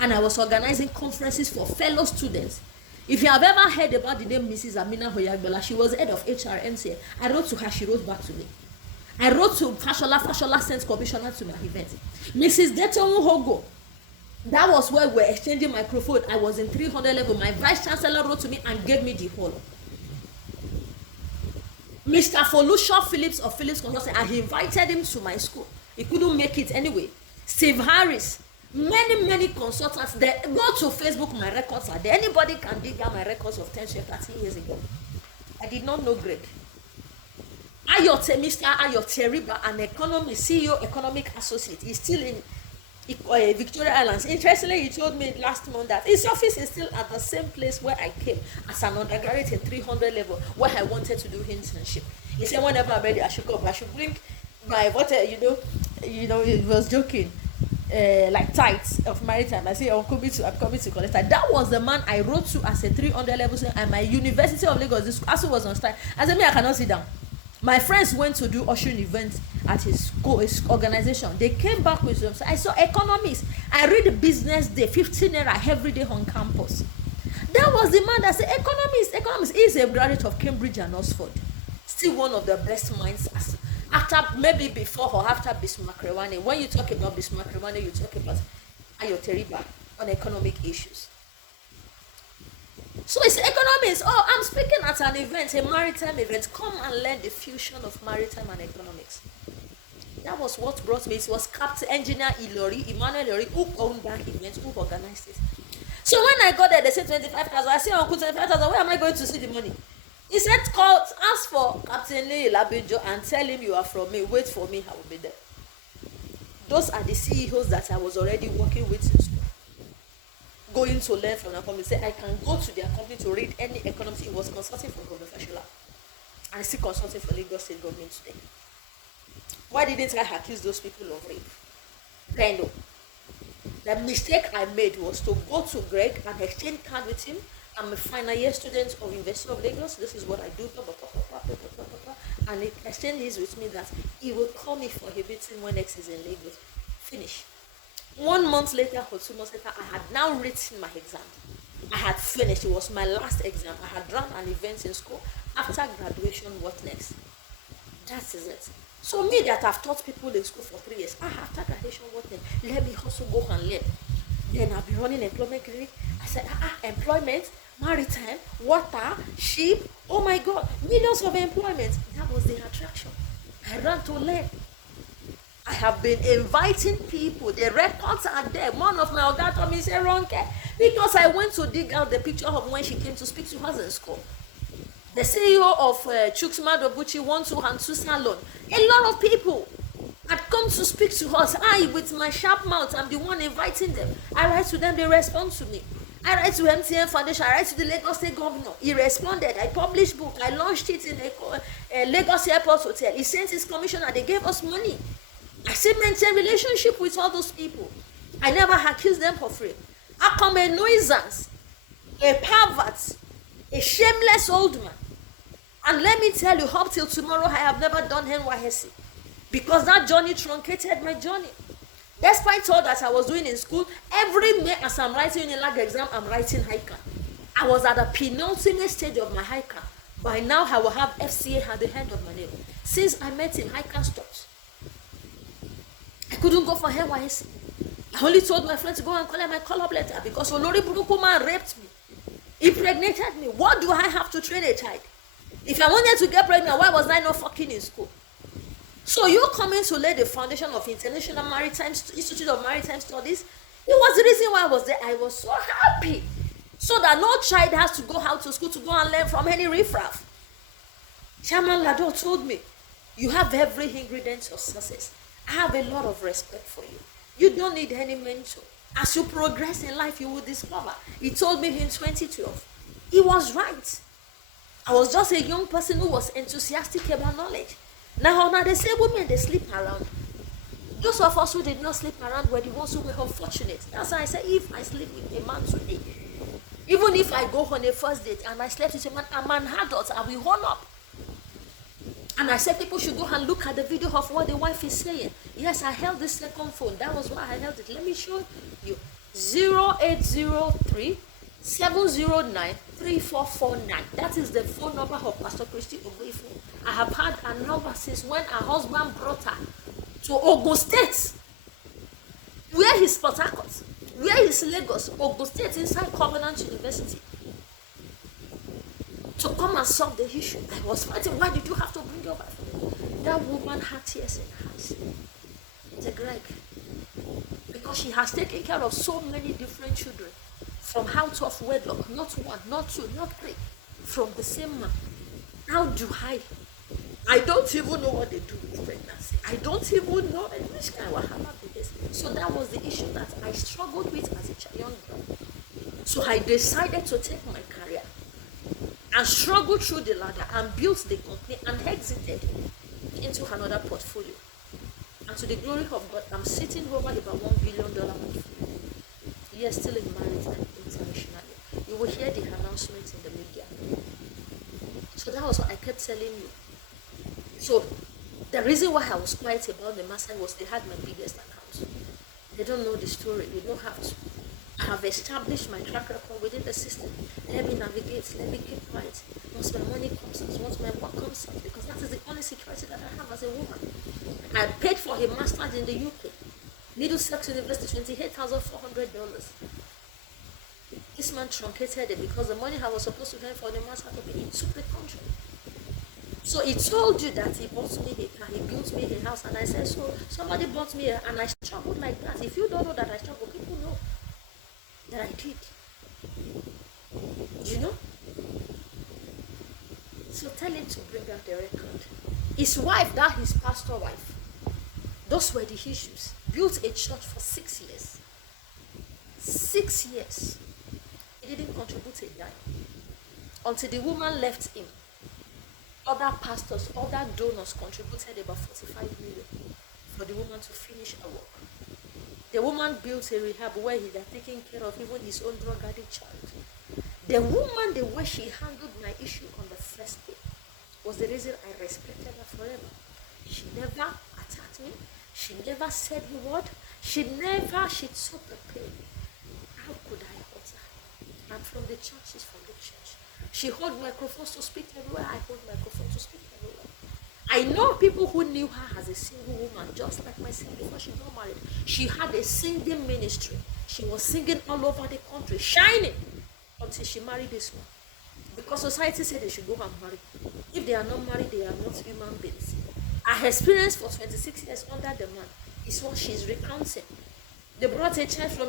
And I was organizing conferences for fellow students. If you have ever heard about the name Mrs. Aminu Umar, she was head of HRMC. I wrote to her, she wrote back to me. I wrote to Fashola sent commissioner to my event. Mrs. Deton Hogo, that was where we were exchanging microphone. I was in 300 level. My vice chancellor wrote to me and gave me the hall. Mr. Folusho Phillips of Phillips Consulting, I invited him to my school. He couldn't make it anyway. Steve Harris, many consultants. They go to Facebook, my records are there. Anybody can dig out my records of 10 13 years ago. I did not know Greg. Mr. Ayoteriba, an economist, CEO, economic associate, is still in Victoria Islands. Interestingly, he told me last month that his office is still at the same place where I came as an undergraduate in 300 level, where I wanted to do internship. He said whenever I'm ready, I should come. I should bring my water. He was joking. Like tights of maritime. I say I'm coming to collect that. That was the man I wrote to as a 300 level student at my University of Lagos. This ASU was on strike. I said, me, I cannot sit down. My friends went to do ushering events at his organization. They came back with them. So I saw economists. I read the Business Day, 15 naira every day on campus. That was the man that said, economist. He is a graduate of Cambridge and Oxford. Still one of the best minds after, maybe before or after Bismarck Rewane. When you talk about Bismarck Rewane, you talk about Ayoteriba on economic issues. So it's economics. Oh, I'm speaking at an event, a maritime event. Come and learn the fusion of maritime and economics. That was what brought me. It was Captain Engineer Emmanuel Ilori, who owned that event, who organized it. So when I got there, they said 25,000. I said, Uncle, 25,000, where am I going to see the money? He said, ask for Captain Lee Labejo and tell him you are from me. Wait for me, I will be there. Those are the CEOs that I was already working with in school. Going to learn from their company. Say, I can go to their company to read any economics. He was consulting for Governor Fashola. And still consulting for Lagos State government today. Why didn't I accuse those people of rape? Then no. The mistake I made was to go to Greg and exchange card with him. I'm a final year student of University of Lagos. This is what I do. And he exchanged his with me that he will call me for a meeting when X is in Lagos. Finish. 1 month later or 2 months later, I had now written my exam. I had finished. It was my last exam. I had run an event in school. After graduation, what next? That is it. So me that I've taught people in school for 3 years, after graduation, what next? Let me also go and learn. Then I'll be running employment clinic. I said, employment, maritime, water, ship. Oh my God, millions of employment. That was the attraction. I ran to learn. I have been inviting people. The records are there. One of my Oga told me, say, Ronke, because I went to dig out the picture of when she came to speak to us in school. The CEO of Chuksma Dobuchi 1-2 Salon. A lot of people had come to speak to us. With my sharp mouth, I'm the one inviting them. I write to them, they respond to me. I write to MTN Foundation, I write to the Lagos State Governor. He responded. I published book. I launched it in a Lagos Airport Hotel. He sent his commissioner. They gave us money. I still maintain relationship with all those people. I never accused them for free. I come a nuisance, a pervert, a shameless old man. And let me tell you, up till tomorrow, I have never done NYSC. Because that journey truncated my journey. Despite all that I was doing in school, every May as I'm writing a lag exam, I'm writing HICA. I was at the penultimate stage of my HICA. By now, I will have FCA at the end of my name. Since I met him, HICA stopped. I couldn't go for NYSC. I only told my friend to go and collect my call-up letter because Olori Burukuma raped me. Impregnated me. What do I have to train a child? If I wanted to get pregnant, why was I not fucking in school? So you coming to lay the foundation of International Maritime Institute of Maritime Studies? It was the reason why I was there. I was so happy. So that no child has to go out to school to go and learn from any riffraff. Chairman Lado told me, you have every ingredient of success. I have a lot of respect for you. You don't need any mentor. As you progress in life, you will discover. He told me in 2012. He was right. I was just a young person who was enthusiastic about knowledge. Now they say women, they sleep around. Those of us who did not sleep around were the ones who were unfortunate. That's why I say, if I sleep with a man today, even if I go on a first date and I slept with a man, I'm an adult, I will hold up. And I said people should go and look at the video of what the wife is saying. Yes, I held this second phone. That was why I held it. Let me show you. 0803 709 3449. That is the phone number of Pastor Christy Ogbeifun. I have had her number since when her husband brought her to Ogun State. Where is Port Harcourt? Where is Lagos? Ogun State, inside Covenant University. To come and solve the issue. I was fighting. Why did you have to bring your wife? That woman had tears in her eyes. The Greg. Because she has taken care of so many different children. From out of wedlock. Not one, not two, not three. From the same man. How do I don't even know what they do with pregnancy. I don't even know which kind of wahala be this. So that was the issue that I struggled with as a young girl. So I decided to take my career and struggle through the ladder and built the company and exited into another portfolio. And to the glory of God, I'm sitting over about $1 billion portfolio. Yes, still in maritime internationally. You will hear the announcements in the media. So that was what I kept telling you. So the reason why I was quiet about the master was they had my biggest account. They don't know the story. They don't have to. I have established my track record within the system. Let me navigate. Let me keep quiet. Once my money comes out, once my work comes out, because that is the only security that I have as a woman. I paid for a master's in the UK. Middlesex University, $28,400. This man truncated it because the money I was supposed to pay for the master to be, he took the country. So he told you that he bought me a car, he built me a house, and I said, so somebody bought me a, and I struggled like that. If you don't know that I struggled, people know that I did. You know? So tell him to bring out the record. His wife, that his pastor wife, those were the issues. Built a church for 6 years. 6 years. He didn't contribute a dime. Until the woman left him. Other pastors, other donors contributed about 45 million for the woman to finish her work. The woman built a rehab where he had taken care of even his own drug addict child. The woman, the way she handled my issue on the first day was the reason I respected her forever. She never attacked me. She never said a word. She took the pain. How could I hurt her? I'm from the church, she's from the church. She held microphones to speak everywhere. I hold microphones to speak everywhere. I know people who knew her as a single woman, just like myself before she got married. She had a singing ministry. She was singing all over the country, shining, until she married this man. Because society said they should go and marry. If they are not married, they are not human beings. Her experience for 26 years under the man is what she's recounting. They brought a child from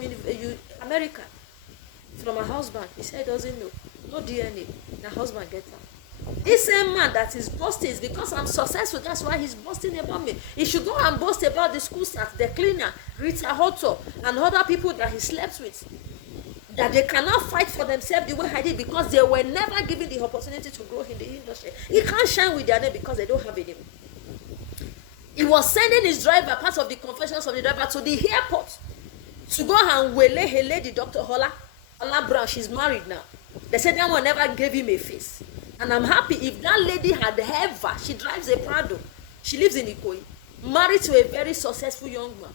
America, from her husband. He said he doesn't know. No DNA. The husband gets her. This same man that is boasting is because I'm successful. That's why he's boasting about me. He should go and boast about the school staff, the cleaner, Rita Hotto, and other people that he slept with. That they cannot fight for themselves the way I did because they were never given the opportunity to grow in the industry. He can't shine with their name because they don't have a name. He was sending his driver, part of the confessions of the driver, to the airport to go and waylay a lady, Dr. Hola Brown. She's married now. They said that one never gave him a face. And I'm happy if that lady had ever, she drives a Prado, she lives in Ikoyi, married to a very successful young man.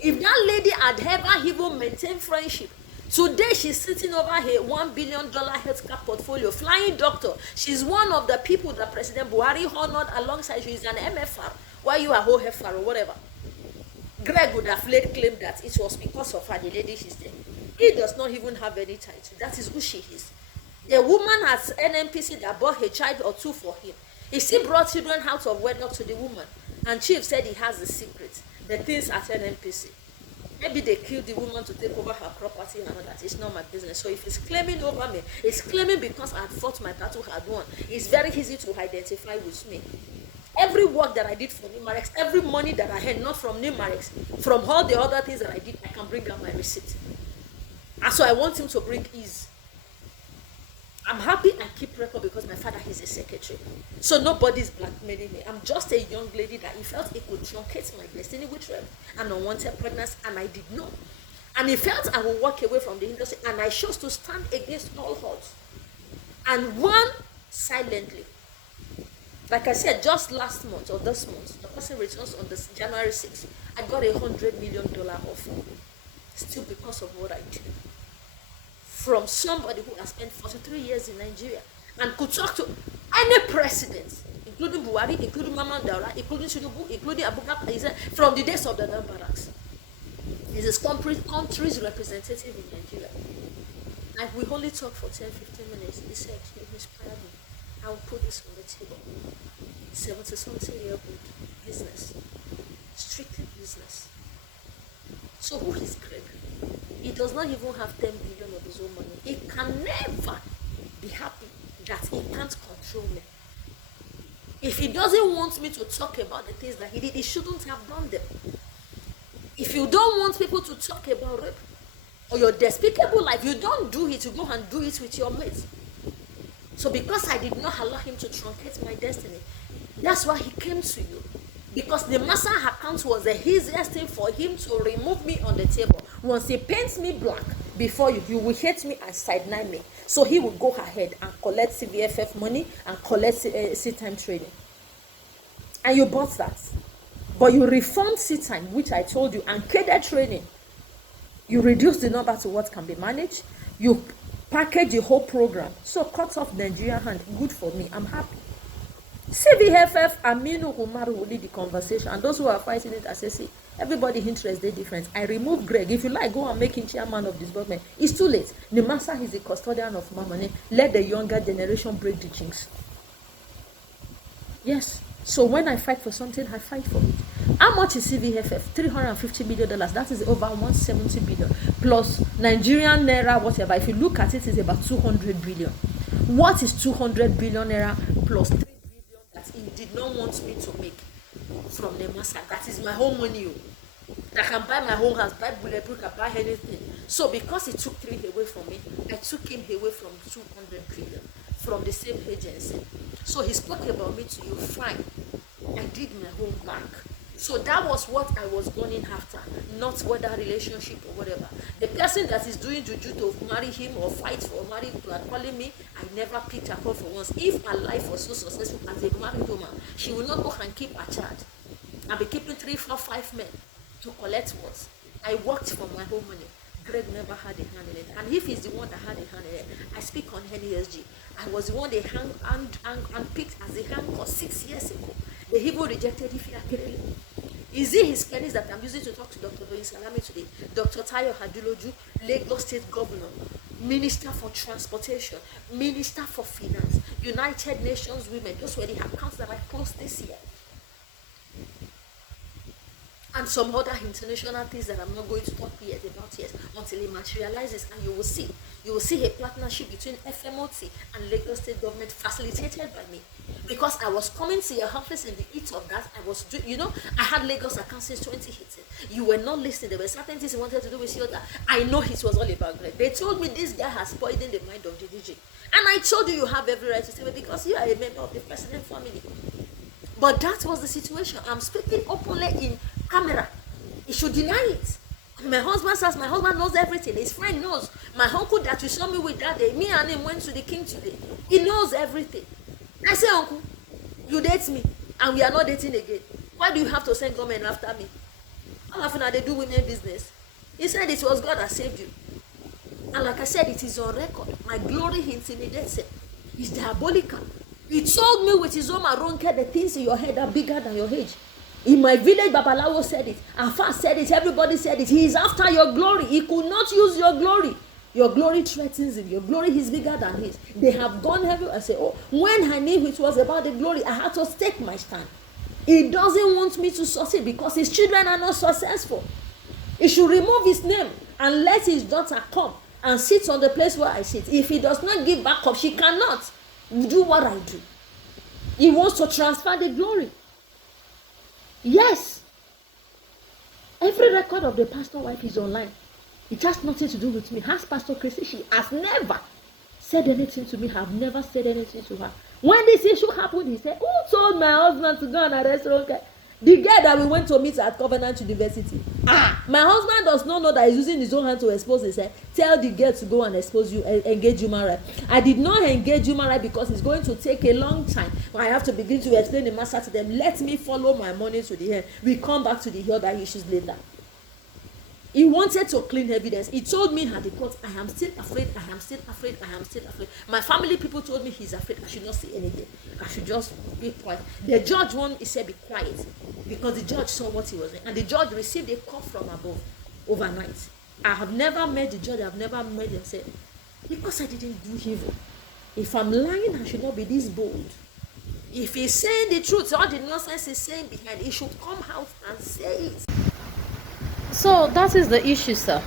If that lady had ever even maintained friendship, today she's sitting over her $1 billion healthcare portfolio, flying doctor. She's one of the people that President Buhari honored alongside. She's an MFR, while you are OFR or whatever. Greg would have laid claim that it was because of her, the lady she's there. He does not even have any title. That is who she is. The woman has NNPC that bought a child or two for him. He still brought children out of wedlock to the woman. And Chief said he has the secret. The things at NNPC. Maybe they killed the woman to take over her property and all that. It's not my business. So if he's claiming over me, he's claiming because I had fought my battle, had won. It's very easy to identify with me. Every work that I did for Nimarex, every money that I had, not from Nimarex, from all the other things that I did, I can bring out my receipt. And so I want him to bring ease. I'm happy I keep record because my father is a secretary. So nobody's blackmailing me. I'm just a young lady that he felt he could truncate my destiny with an unwanted pregnancy, and I did not. And he felt I would walk away from the industry, and I chose to stand against all odds. And one silently. Like I said, just last month or this month, the person returns on this January 6th. I got $100 million offer. Still because of what I do. From somebody who has spent 43 years in Nigeria and could talk to any president, including Buhari, including Mama Daura, including Tinubu, including Abubakar, from the days of the Dan Barracks. He's his country's representative in Nigeria. Like we only talked for 10-15 minutes. He said, you inspire me. I will put this on the table. 70-something-year-old business. Strictly business. So who is Greg? He does not even have 10 billion of his own money. He can never be happy that he can't control me. If he doesn't want me to talk about the things that he did, he shouldn't have done them. If you don't want people to talk about rape or your despicable life, you don't do it, you go and do it with your mates. So because I did not allow him to truncate my destiny, that's why he came to you. Because the master account was the easiest thing for him to remove me on the table. Once he paints me black before you, you will hate me and sideline me. So he will go ahead and collect CVFF money and collect SEATIME training. And you bought that. But you reformed SEATIME, which I told you, and cadre training. You reduce the number to what can be managed. You package the whole program. So cut off Nigerian hand. Good for me. I'm happy. CVFF, Aminu Umar will lead the conversation, and those who are fighting it, I say, see, everybody interests they different. I remove Greg. If you like, go and make him chairman of this government. It's too late. The master is the custodian of my money. Let the younger generation break the jinx. Yes. So when I fight for something, I fight for it. How much is CVFF? $350 million. That is over 170 billion. Plus Nigerian naira, whatever. If you look at it, it's about 200 billion. What is 200 billion naira plus 3 billion that he did not want me to make from the master? That is my whole money. I can buy my whole house, buy bulletproof, I buy anything. So because he took 3 away from me, I took him away from 200 billion from the same agency. So he spoke about me to you, fine. I did my home back. So that was what I was going after, not whether relationship or whatever. The person that is doing juju to marry him or fight for marry to calling me, I never picked her call for once. If her life was so successful as a married woman, she will not go and keep her child and be keeping 3, 4, 5 men to collect what? I worked for my own money. Greg never had a hand in it. And if he's the one that had a hand in it, I speak on NESG. I was the one they picked as a hand for 6 years ago. They even rejected it. Is it his pennies that I'm using to talk to Dr. Doyin Salami today? Dr. Tayo Hadiloju, Lagos State Governor, Minister for Transportation, Minister for Finance, United Nations Women. Those were the accounts that I closed this year. And some other international things that I'm not going to talk yet about yet until it materializes, and you will see. You will see a partnership between FMOT and Lagos State Government facilitated by me. Because I was coming to your office in the heat of that. I was doing, I had Lagos accounts since 2018. You were not listening. There were certain things you wanted to do with your dad. I know it was all about Greg. They told me this guy has poisoned the mind of the DJ. And I told you have every right to say it because you are a member of the president family. But that was the situation. I'm speaking openly in camera. He should deny it. My husband says my husband knows everything. His friend knows. My uncle that you saw me with that day, me and him went to the king today. He knows everything. I say, uncle, you date me and we are not dating again. Why do you have to send government after me? How often are they do women business? He said it was God that saved you. And like I said, it is on record. My glory intimidates him. It's diabolical. He told me with his own Ronke, the things in your head are bigger than your age. In my village, Babalawo said it. Afa said it. Everybody said it. He is after your glory. He could not use your glory. Your glory threatens him. Your glory is bigger than his. They have gone everywhere. I say, oh, when I knew it was about the glory, I had to take my stand. He doesn't want me to succeed because his children are not successful. He should remove his name and let his daughter come and sit on the place where I sit. If he does not give back up, she cannot do what I do. He wants to transfer the glory. Yes. Every record of the pastor wife is online. It has nothing to do with me. Ask Pastor Christy. She has never said anything to me. I have never said anything to her. When this issue happened, he said, who told my husband to go and arrest Ronke? The girl that we went to meet at Covenant University. My husband does not know that he's using his own hand to expose himself. Tell the girl to go and expose you, engage human right. I did not engage human right because it's going to take a long time. I have to begin to explain the matter to them. Let me follow my money to the end. We come back to the other issues later. He wanted to clean evidence. He told me at the court, I am still afraid, I am still afraid, I am still afraid. My family people told me he's afraid. I should not say anything. I should just be quiet. The judge he said be quiet because the judge saw what he was doing. And the judge received a call from above overnight. I have never met the judge. I have never met him say, because I didn't do evil. If I'm lying, I should not be this bold. If he's saying the truth, all the nonsense he's saying behind, he should come out and say it. So that is the issue, sir.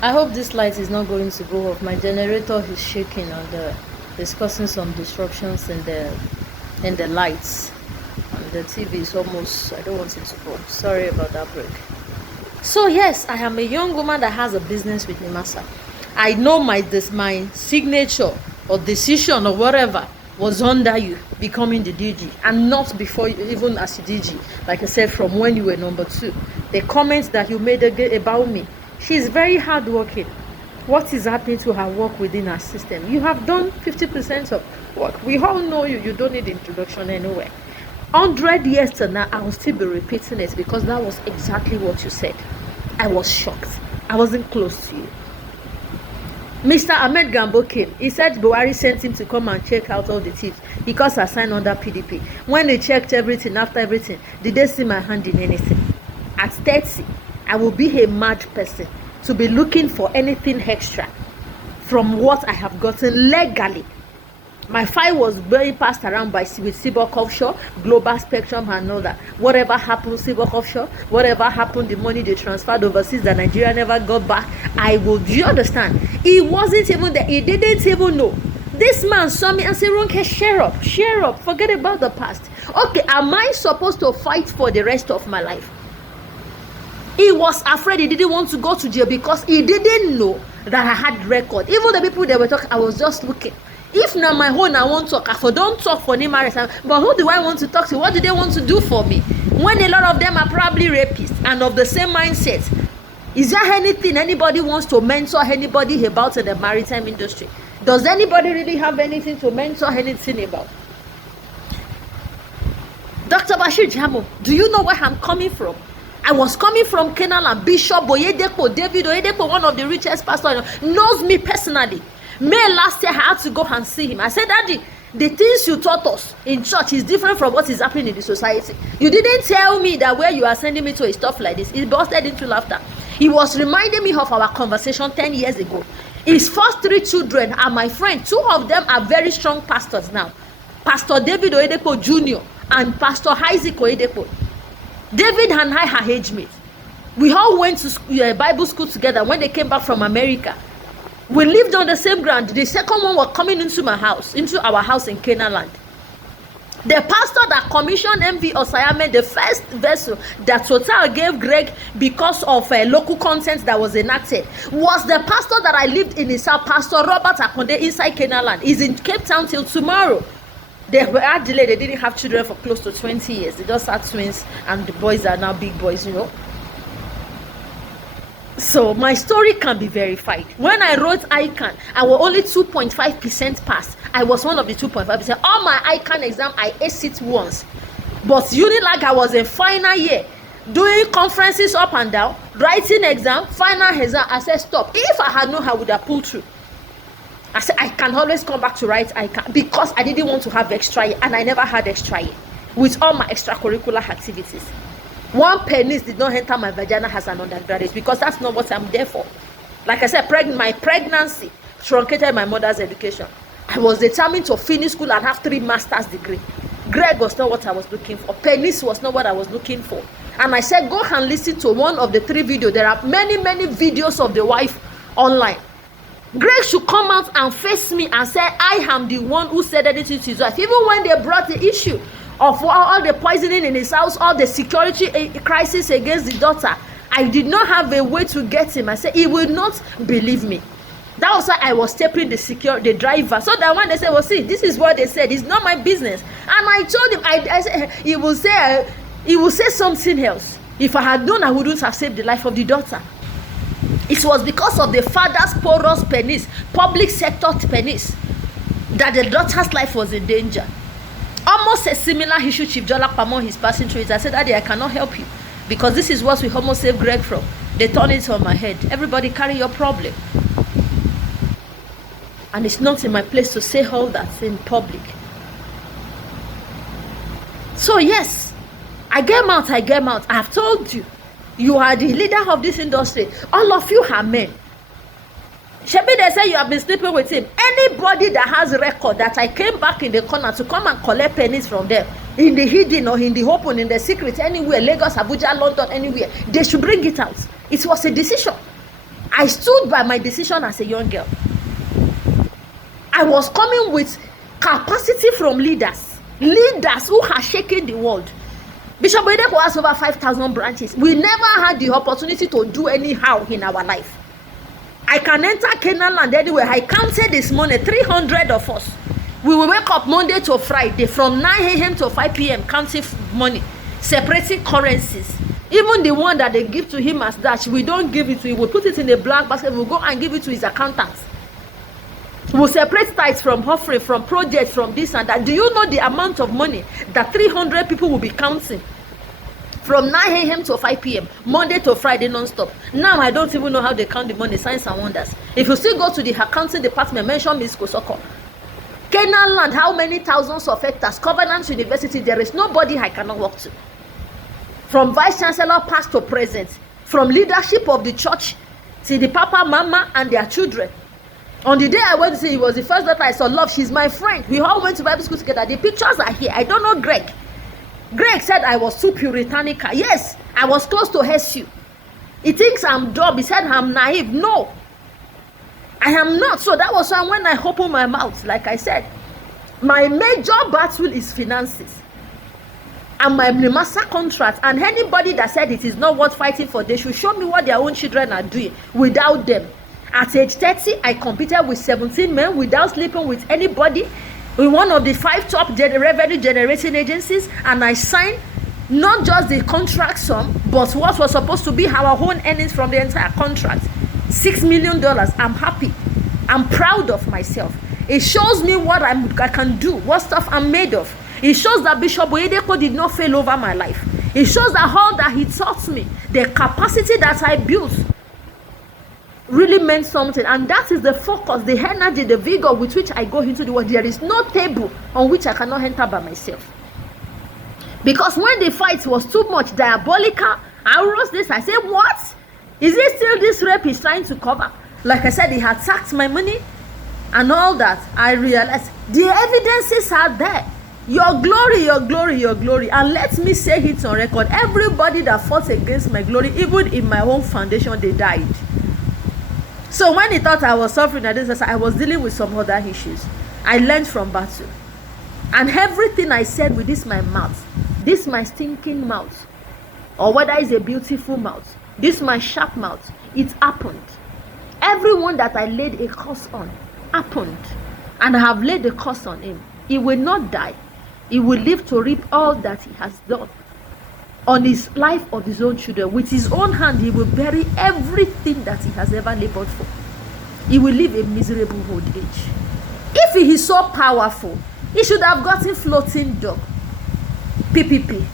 I hope this light is not going to go off. My generator is shaking and discussing some disruptions in the and the lights. And the TV is almost, I don't want it to go. Sorry about that break. So yes, I am a young woman that has a business with Nimasa. I know my signature or decision or whatever was under you becoming the DG, and not before you, even as a DG. Like I said, from when you were number 2. The comments that you made about me, she's very hardworking. What is happening to her work within our system? You have done 50% of work. We all know you. You don't need introduction anywhere. 100 years to now, I will still be repeating it because that was exactly what you said. I was shocked. I wasn't close to you. Mr. Ahmed Gambo came. He said Buhari sent him to come and check out all the thieves because I signed under PDP. When they checked everything, after everything, did they see my hand in anything? At 30, I will be a mad person to be looking for anything extra from what I have gotten legally. My file was being passed around with Seabrook Offshore, Global Spectrum and all that. Whatever happened, Seabrook Offshore, whatever happened, the money they transferred overseas that Nigeria never got back, do you understand? He wasn't even there. He didn't even know. This man saw me and said, Ronke, share up, forget about the past. Okay, am I supposed to fight for the rest of my life? He was afraid. He didn't want to go to jail because he didn't know that I had record. Even the people that were talking, I was just looking. If now my own I won't talk, I don't talk for any maritime, but who do I want to talk to? What do they want to do for me? When a lot of them are probably rapists and of the same mindset. Is there anything anybody wants to mentor anybody about in the maritime industry? Does anybody really have anything to mentor anything about? Dr. Bashir Jamo, do you know where I'm coming from? I was coming from Kenaland. Bishop Oyedepo, David Oyedepo, one of the richest pastors, knows me personally. May last year I had to go and see him. I said, Daddy, the things you taught us in church is different from what is happening in the society. You didn't tell me that where you are sending me to is stuff like this. He busted into laughter. He was reminding me of our conversation 10 years ago. His first 3 children are my friends. 2 of them are very strong pastors now. Pastor David Oyedepo Jr. and Pastor Isaac Oyedepo. David and I are age mates. We all went to Bible school together when they came back from America. We lived on the same ground. The second one was coming into our house in Kenaland. The pastor that commissioned MV Osayame, the first vessel that Total gave Greg because of local content that was enacted, was the pastor that I lived in his house, Pastor Robert Akonde, inside Kenaland. He's in Cape Town till tomorrow. They were delayed. They didn't have children for close to 20 years. They just had twins, and the boys are now big boys, you know. So my story can be verified. When I wrote ICANN, I was only 2.5% passed. I was one of the 2.5%. All my ICANN exam, I aced it once. But Unilag, I was in final year, doing conferences up and down, writing exam, final exam. I said, stop. If I had known, I would have pulled through. I said, I can always come back to write ICANN because I didn't want to have extra year, and I never had extra year with all my extracurricular activities. 1 penis did not enter my vagina as an undergraduate because that's not what I'm there for. Like I said, my pregnancy truncated my mother's education. I was determined to finish school and have 3 master's degrees. Greg was not what I was looking for. Penis was not what I was looking for. And I said, go and listen to one of the 3 videos. There are many videos of the wife online. Greg should come out and face me and say, I am the one who said anything to his wife. Even when they brought the issue of all the poisoning in his house, all the security crisis against the daughter, I did not have a way to get him. I said, he will not believe me. That was why I was taping the driver. So that when they said, well, see, this is what they said. It's not my business. And I told him, I said, he will say something else. If I had known, I wouldn't have saved the life of the daughter. It was because of the father's porous penis, public sector penis, that the daughter's life was in danger. Almost a similar issue Chief Jola Pamon is passing through it. I said, Daddy, I cannot help you because this is what we almost saved Greg from. They turn it on my head. Everybody carry your problem. And it's not in my place to say all that in public. So yes, I came out. I have told you, you are the leader of this industry. All of you are men. Shebi, they say you have been sleeping with him. Anybody that has a record that I came back in the corner to come and collect pennies from them, in the hidden or in the open, in the secret, anywhere, Lagos, Abuja, London, anywhere, they should bring it out. It was a decision. I stood by my decision as a young girl. I was coming with capacity from leaders leaders who are shaking the world. Bishop Oyedepo has over 5,000 branches. We never had the opportunity to do anyhow in our life. I can enter Canaan land anywhere. I counted this morning, 300 of us. We will wake up Monday to Friday from 9 a.m. to 5 p.m. counting money, separating currencies. Even the one that they give to him as dash, we don't give it to him. We put it in a black basket. We'll go and give it to his accountant. We'll separate tithes from offering, from projects, from this and that. Do you know the amount of money that 300 people will be counting? From 9 a.m. to 5 p.m. Monday to Friday non-stop. Now I don't even know how they count the money. Signs and wonders. If you still go to the accounting department, mention Miss Kosoko. Canaan land, how many thousands of hectares? Covenant University, there is nobody I cannot walk to. From vice chancellor past to present, from leadership of the church to the papa, mama, and their children. On the day I went to see, it was the first daughter I saw. Love, she's my friend. We all went to Bible school together. The pictures are here. I don't know Greg. Greg said I was too puritanical. Yes, I was close to SU. He thinks I'm dumb. He said I'm naive. No, I am not. So that was why when I opened my mouth, like I said, my major battle is finances and my master contract. And anybody that said it is not worth fighting for, they should show me what their own children are doing without them. At age 30, I competed with 17 men without sleeping with anybody in one of the 5 top revenue generating agencies, and I signed not just the contract sum, but what was supposed to be our own earnings from the entire contract. $6 million. I'm happy. I'm proud of myself. It shows me what I can do, what stuff I'm made of. It shows that Bishop Oyedepo did not fail over my life. It shows that all that he taught me, the capacity that I built, really meant something. And that is the focus, the energy, the vigor with which I go into the world. There is no table on which I cannot enter by myself. Because when the fight was too much, diabolical, I wrote this, I said, what? Is it still this rapist trying to cover? Like I said, he had sacked my money and all that. I realized the evidences are there. Your glory, your glory, your glory. And let me say it on record. Everybody that fought against my glory, even in my own foundation, they died. So when he thought I was suffering, I was dealing with some other issues. I learned from battle. And everything I said with this my mouth, this my stinking mouth, or whether it's a beautiful mouth, this my sharp mouth, it happened. Everyone that I laid a curse on happened. And I have laid a curse on him. He will not die. He will live to reap all that he has done on his life of his own children. With his own hand, he will bury everything that he has ever labored for. He will live a miserable old age. If he is so powerful, he should have gotten floating dog, PPP.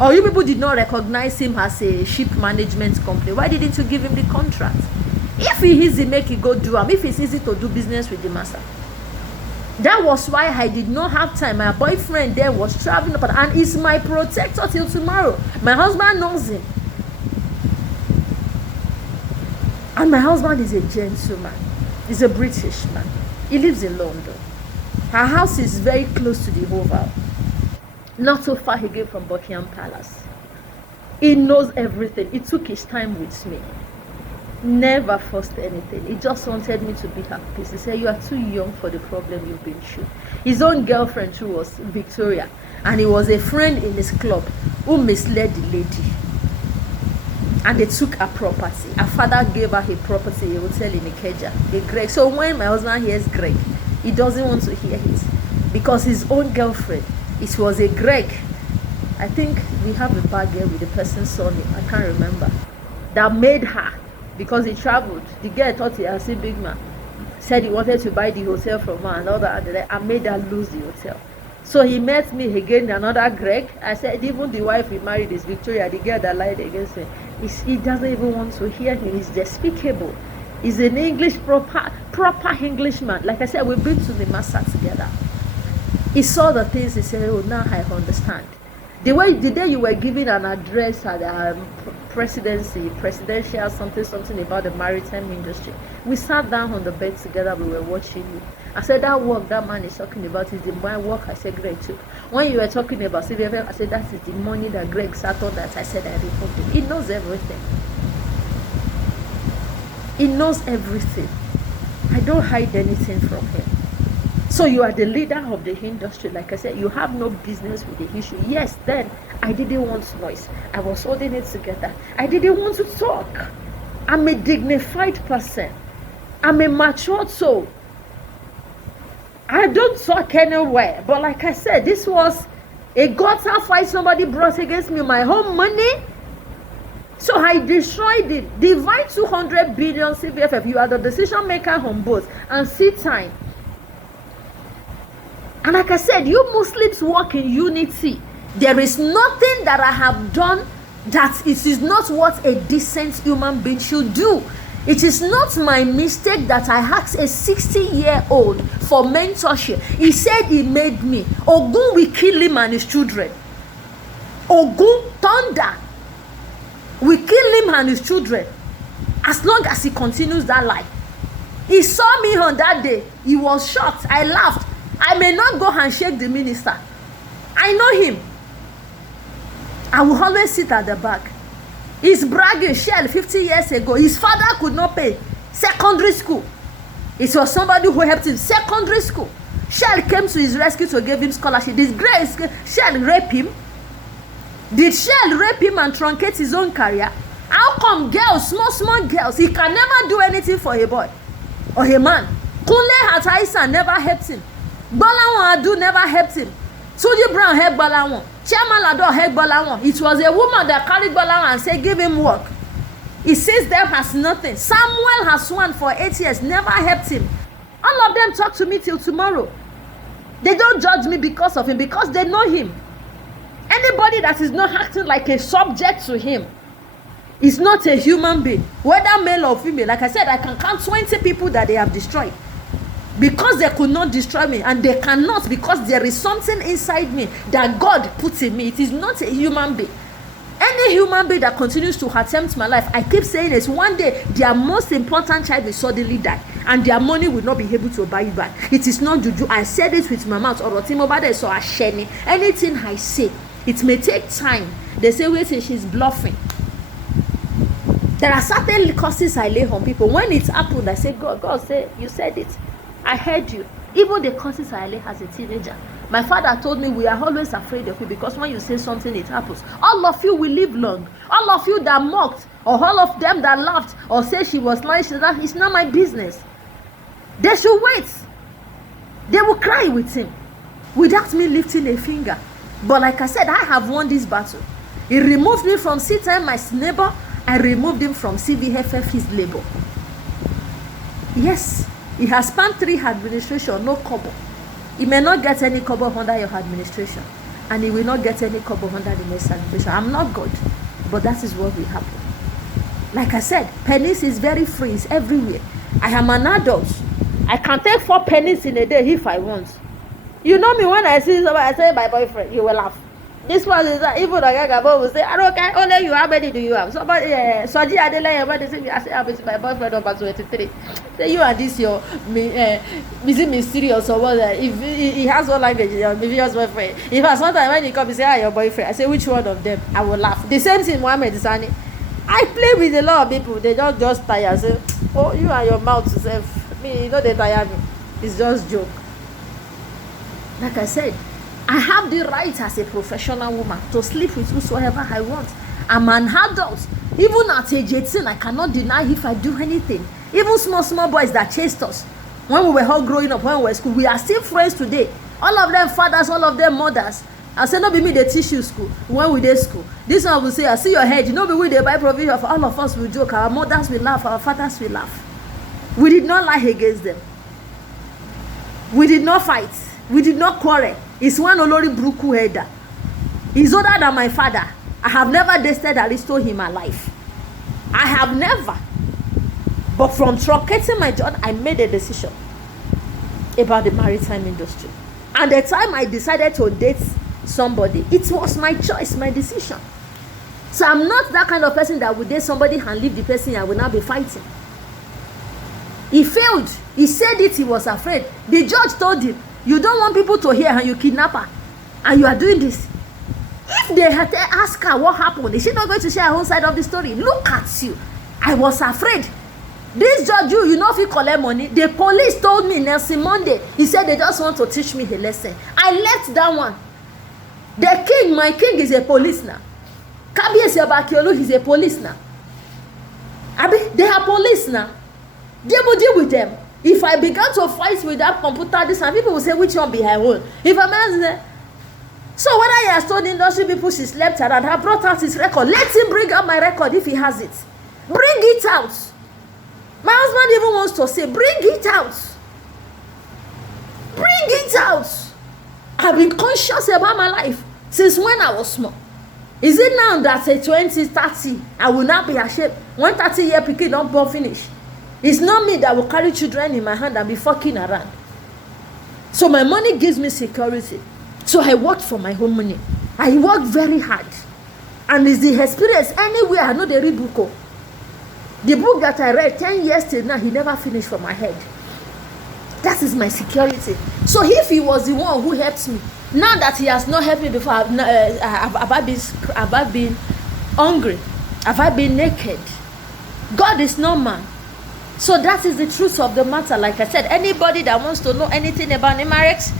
Or you people did not recognize him as a ship management company. Why didn't you give him the contract? If he easy, make it go do him. If it's easy to do business with the master. That was why I did not have time. My boyfriend there was traveling up, and he's my protector till tomorrow. My husband knows him. And my husband is a gentleman. He's a British man. He lives in London. Her house is very close to the Oval. Not so far again from Buckingham Palace. He knows everything. He took his time with me. Never forced anything. He just wanted me to be at peace. He said, you are too young for the problem you've been through. His own girlfriend too was Victoria, and he was a friend in his club who misled the lady, and they took her property. Her father gave her a property, a hotel in Ikeja, a Greg. So when my husband hears Greg, he doesn't want to hear it, because his own girlfriend, it was a Greg. I think we have a bag here with the person's surname, I can't remember, that made her. Because he traveled, the girl thought he was a big man, said he wanted to buy the hotel from her and all that, and I made her lose the hotel. So he met me again, another Greg. I said, even the wife we married is Victoria, the girl that lied against him. He doesn't even want to hear him. He's despicable. He's an English, proper Englishman. Like I said, we've been to the master together. He saw the things, he said, oh, now I understand. The day you were giving an address at presidential something about the maritime industry, we sat down on the bed together, we were watching you. I said, that work that man is talking about is the my work. I said, Greg took. When you were talking about CVFF, I said, that is the money that Greg sat on that I said I reported. He knows everything. He knows everything. I don't hide anything from him. So you are the leader of the industry. Like I said, you have no business with the issue. Yes, then I didn't want noise. I was holding it together. I didn't want to talk. I'm a dignified person. I'm a mature soul. I don't talk anywhere. But like I said, this was a gutter fight somebody brought against me, my home money. So I destroyed it. Divide 200 billion CVFF. You are the decision maker on both. And SEATIME. And like I said, you Muslims work in unity. There is nothing that I have done that it is not what a decent human being should do. It is not my mistake that I asked a 60-year-old for mentorship. He said he made me. Ogun will kill him and his children. Ogun, thunder, will kill him and his children as long as he continues that lie. He saw me on that day. He was shocked. I laughed. I may not go and shake the minister. I know him. I will always sit at the back. He's bragging. Shell 50 years ago, his father could not pay secondary school. It was somebody who helped him. Secondary school. Shell came to his rescue to give him scholarship. This great Shell rape him. Did Shell rape him and truncate his own career? How come girls, small girls, he can never do anything for a boy or a man? Kunle Hataisa never helped him. Bolawon Adu never helped him. Suji Brown helped Bolawon. Chairman Lado helped Bolawon. It was a woman that carried Bolawon and said, give him work. He sees them as nothing. Samuel has won for 8 years, never helped him. All of them talk to me till tomorrow. They don't judge me because of him, because they know him. Anybody that is not acting like a subject to him is not a human being, whether male or female. Like I said, I can count 20 people that they have destroyed. Because they could not destroy me, and they cannot, because there is something inside me that God put in me. It is not a human being. Any human being that continues to attempt my life, I keep saying this, one day their most important child will suddenly die, and their money will not be able to buy it back. It is not juju. I said it with my mouth. Or Rotimi Amaechi, so Asheni. Anything I say, it may take time. They say, wait till she's bluffing. There are certain curses I lay on people. When it happened, I say, God say, you said it. I heard you. Even the curses I lay as a teenager. My father told me we are always afraid of you, because when you say something, it happens. All of you will live long. All of you that mocked, or all of them that laughed, or say she was lying, it's not my business. They should wait. They will cry with him without me lifting a finger. But like I said, I have won this battle. He removed me from SEATIME, my neighbor. I removed him from CVFF, his labor. Yes. He has spanned 3 administrations, no kobo. He may not get any kobo under your administration, and he will not get any kobo under the next administration. I'm not God, but that is what will happen. Like I said, pennies is very free, it's everywhere. I am an adult. I can take 4 pennies in a day if I want. You know me, when I see somebody, I say my boyfriend, you will laugh. This one is that even the guy will say, I don't care, only you, how many do you have? Somebody, Soji Adelaide, I say, I'm my boyfriend number 23. Say, you and this, your, is it mysterious or what? If he has one language, your mysterious boyfriend. If I sometimes when he comes, he say, your boyfriend, I say, which one of them? I will laugh. The same thing, Mohammed Sani. I play with a lot of people, they don't just tire. Say, oh, you and your mouth to say, me, you know, they tire me. It's just joke. Like I said, I have the right as a professional woman to sleep with whosoever I want. I'm an adult. Even at age 18, I cannot deny if I do anything. Even small boys that chased us when we were all growing up, when we were in school, we are still friends today. All of them fathers, all of them mothers. I say, no be me, they teach you school. When we did school, this one will say, I see your head. You know, be we they buy provision for all of us will joke. Our mothers will laugh, our fathers will laugh. We did not lie against them. We did not fight. We did not quarrel. It's one Olori Bruku header. He's older than my father. I have never dated Aristo in my life. I have never. But from truncating my job, I made a decision about the maritime industry. And the time I decided to date somebody, it was my choice, my decision. So I'm not that kind of person that would date somebody and leave the person and will not be fighting. He failed. He said it, he was afraid. The judge told him, you don't want people to hear and you kidnap her. And you are doing this. If they had to ask her what happened, is she not going to share her own side of the story? Look at you. I was afraid. This judge, you know if you collect money. The police told me Nelson Monday, he said they just want to teach me a lesson. I left that one. The king, my king, is a police now. Kabiyesi Abakiolu is a police now. They are police now. They will deal with them. If I began to fight with that computer, this and people will say, which one be her own? If a man there. So when I has told industry people she slept around, I brought out his record. Let him bring out my record if he has it. Bring it out. My husband even wants to say, bring it out. Bring it out. I've been conscious about my life since when I was small. Is it now that at 20, 30, I will not be ashamed? When 30-year pikin don't born finish. It's not me that will carry children in my hand and be fucking around. So my money gives me security. So I worked for my own money. I worked very hard. And it's the experience anywhere I know the read book. The book that I read 10 years till now, he never finished from my head. That is my security. So if he was the one who helped me, now that he has not helped me before, have I been hungry? Have I been naked? God is not man. So that is the truth of the matter. Like I said, anybody that wants to know anything about Nimarex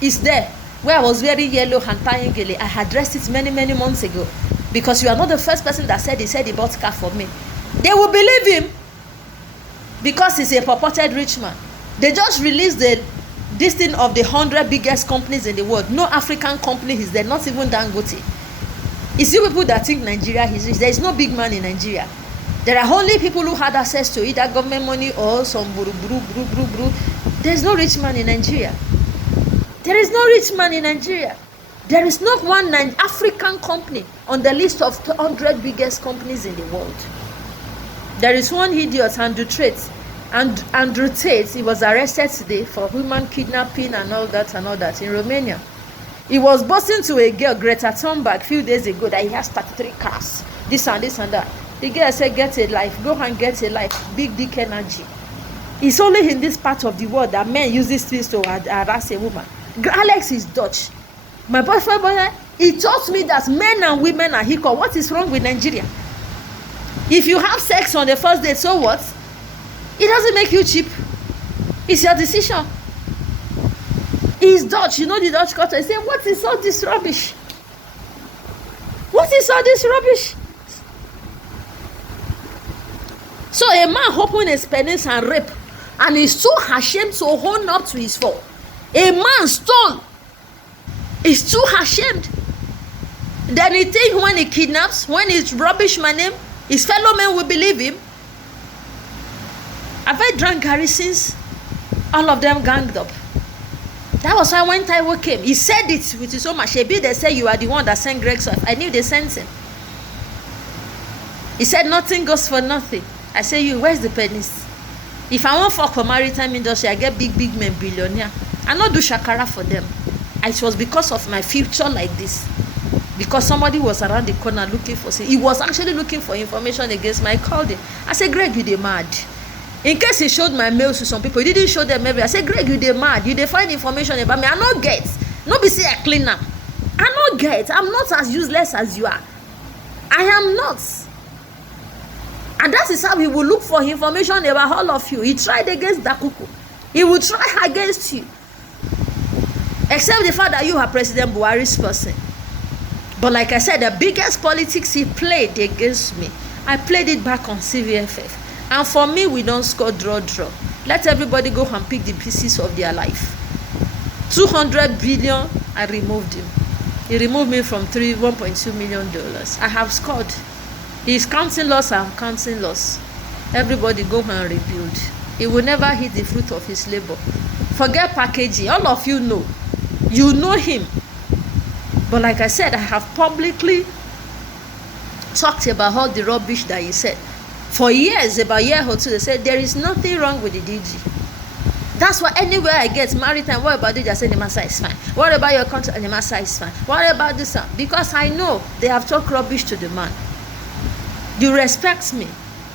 is there. Where I was wearing yellow and tying gele, I addressed it many months ago. Because you are not the first person that said he bought car for me. They will believe him because he's a purported rich man. They just released this thing of the 100 biggest companies in the world. No African company is there, not even Dangote. It's you people that think Nigeria is rich. There is no big man in Nigeria. There are only people who had access to either government money or some buru. There is no rich man in Nigeria. There is no rich man in Nigeria. There is not one African company on the list of 100 biggest companies in the world. There is one idiot, Andrew Tate. Andrew Tate, he was arrested today for human kidnapping and all that in Romania. He was boasting to a girl, Greta Thunberg, a few days ago that he has 33 cars, this and that. The girl said, get a life, go and get a life, big dick energy. It's only in this part of the world that men use these things to harass a woman. Alex is Dutch. My boyfriend, he taught me that men and women are equal. What is wrong with Nigeria? If you have sex on the first date, so what? It doesn't make you cheap. It's your decision. He's Dutch. You know the Dutch culture. He said, what is all this rubbish? What is all this rubbish? So a man opened his penis and rape, and he's so ashamed to own up to his fault. A man stole. He's too ashamed. Then he think when he kidnaps, when he rubbish my name, his fellow men will believe him. Have I drank Gary since all of them ganged up? That was why when Taiwo came, he said it with his own mouth. They said you are the one that sent Greg's wife. I knew they sent him. He said nothing goes for nothing. I say you, where's the penis? If I want fuck for maritime industry, I get big men billionaire. I not do shakara for them. It was because of my future like this. Because somebody was around the corner looking for, he was actually looking for information against me. I called him. I said, Greg, you dey mad. In case he showed my mails to some people, he didn't show them every. I said, Greg, you dey mad. You dey find information about me. I not get. No be say I clean am. I not get. I'm not as useless as you are. I am not. And that is how he will look for information about all of you. He tried against Dakuku. He will try against you. Except the fact that you are President Buhari's person. But like I said, the biggest politics he played against me, I played it back on CVFF. And for me, we don't score draw. Let everybody go and pick the pieces of their life. 200 billion, I removed him. He removed me from $1.2 million. I have scored. He's counting loss, I'm counting loss. Everybody go and rebuild. He will never hit the fruit of his labor. Forget packaging. All of you know. You know him. But like I said, I have publicly talked about all the rubbish that he said. For years, about a year or two, they said there is nothing wrong with the DG. That's why anywhere I get maritime, what about it? I say the massa is fine. What about your contract? The massa is fine. What about this? Because I know they have talked rubbish to the man. You respect me.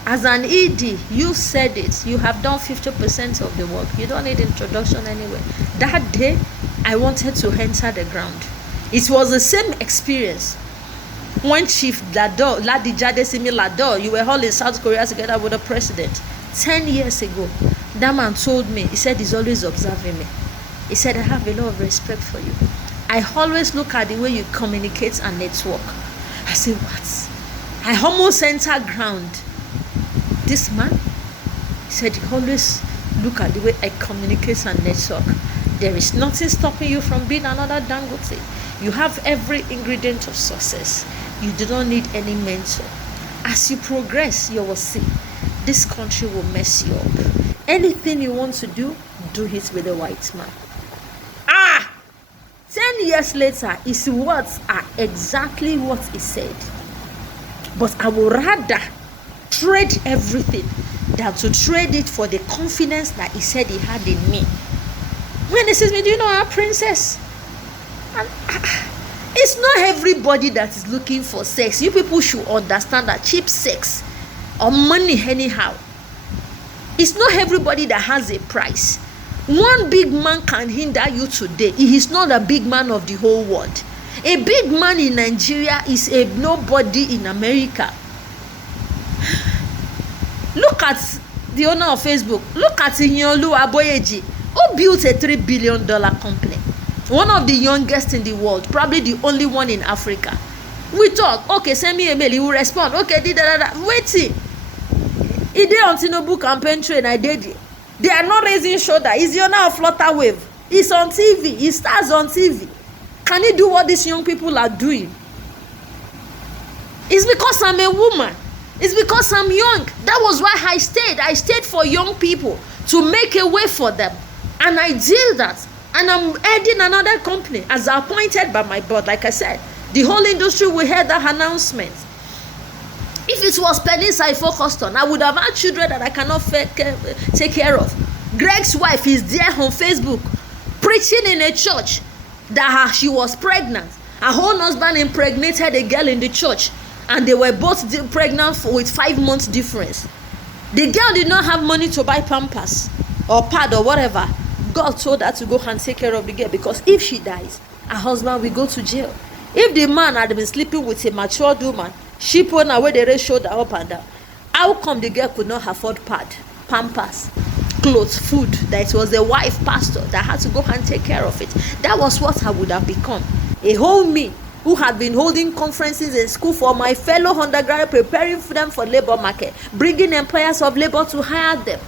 As an ED, you said it. You have done 50% of the work. You don't need introduction anyway. That day, I wanted to enter the ground. It was the same experience. When Chief Lado, Ladijade Simi Lado, you were all in South Korea together with the president. 10 years ago, that man told me, he said he's always observing me. He said, I have a lot of respect for you. I always look at the way you communicate and network. I say, what? I almost enter ground. This man, he said, he always look at the way I communicate and network. There is nothing stopping you from being another Dangote. You have every ingredient of success. You do not need any mentor. As you progress, you will see this country will mess you up. Anything you want to do it with a white man. 10 years later, his words are exactly what he said. But I would rather trade everything than to trade it for the confidence that he said he had in me. When he says me, do you know our princess? And it's not everybody that is looking for sex. You people should understand that cheap sex or money anyhow. It's not everybody that has a price. One big man can hinder you today. He is not a big man of the whole world. A big man in Nigeria is a nobody in America. Look at the owner of Facebook. Look at Inyolu Aboyeji, who built a $3 billion company. One of the youngest in the world, probably the only one in Africa. We talk, okay, send me a mail, he will respond. Okay, waiting. He did on Tinubu campaign train, I did it. They are not raising shoulder. He's the owner of Flutter Wave. He's on TV. He stars on TV. Can he do what these young people are doing? It's because I'm a woman. It's because I'm young. That was why I stayed. I stayed for young people to make a way for them. And I did that. And I'm heading another company as appointed by my board. Like I said, the whole industry will hear that announcement. If it was pennies I focused on, I would have had children that I cannot take care of. Greg's wife is there on Facebook preaching in a church that she was pregnant. Her own husband impregnated a girl in the church, and they were both pregnant with 5 months difference. The girl did not have money to buy pampers or pad or whatever. God told her to go and take care of the girl, because if she dies, her husband will go to jail. If the man had been sleeping with a matured woman, sheep owner where they raise shoulder up and down, how come the girl could not afford pad, pampers, clothes, food? That it was the wife pastor that had to go and take care of it. That was what I would have become. A whole me who had been holding conferences in school for my fellow undergraduate, preparing for them for labor market, bringing employers of labor to hire them.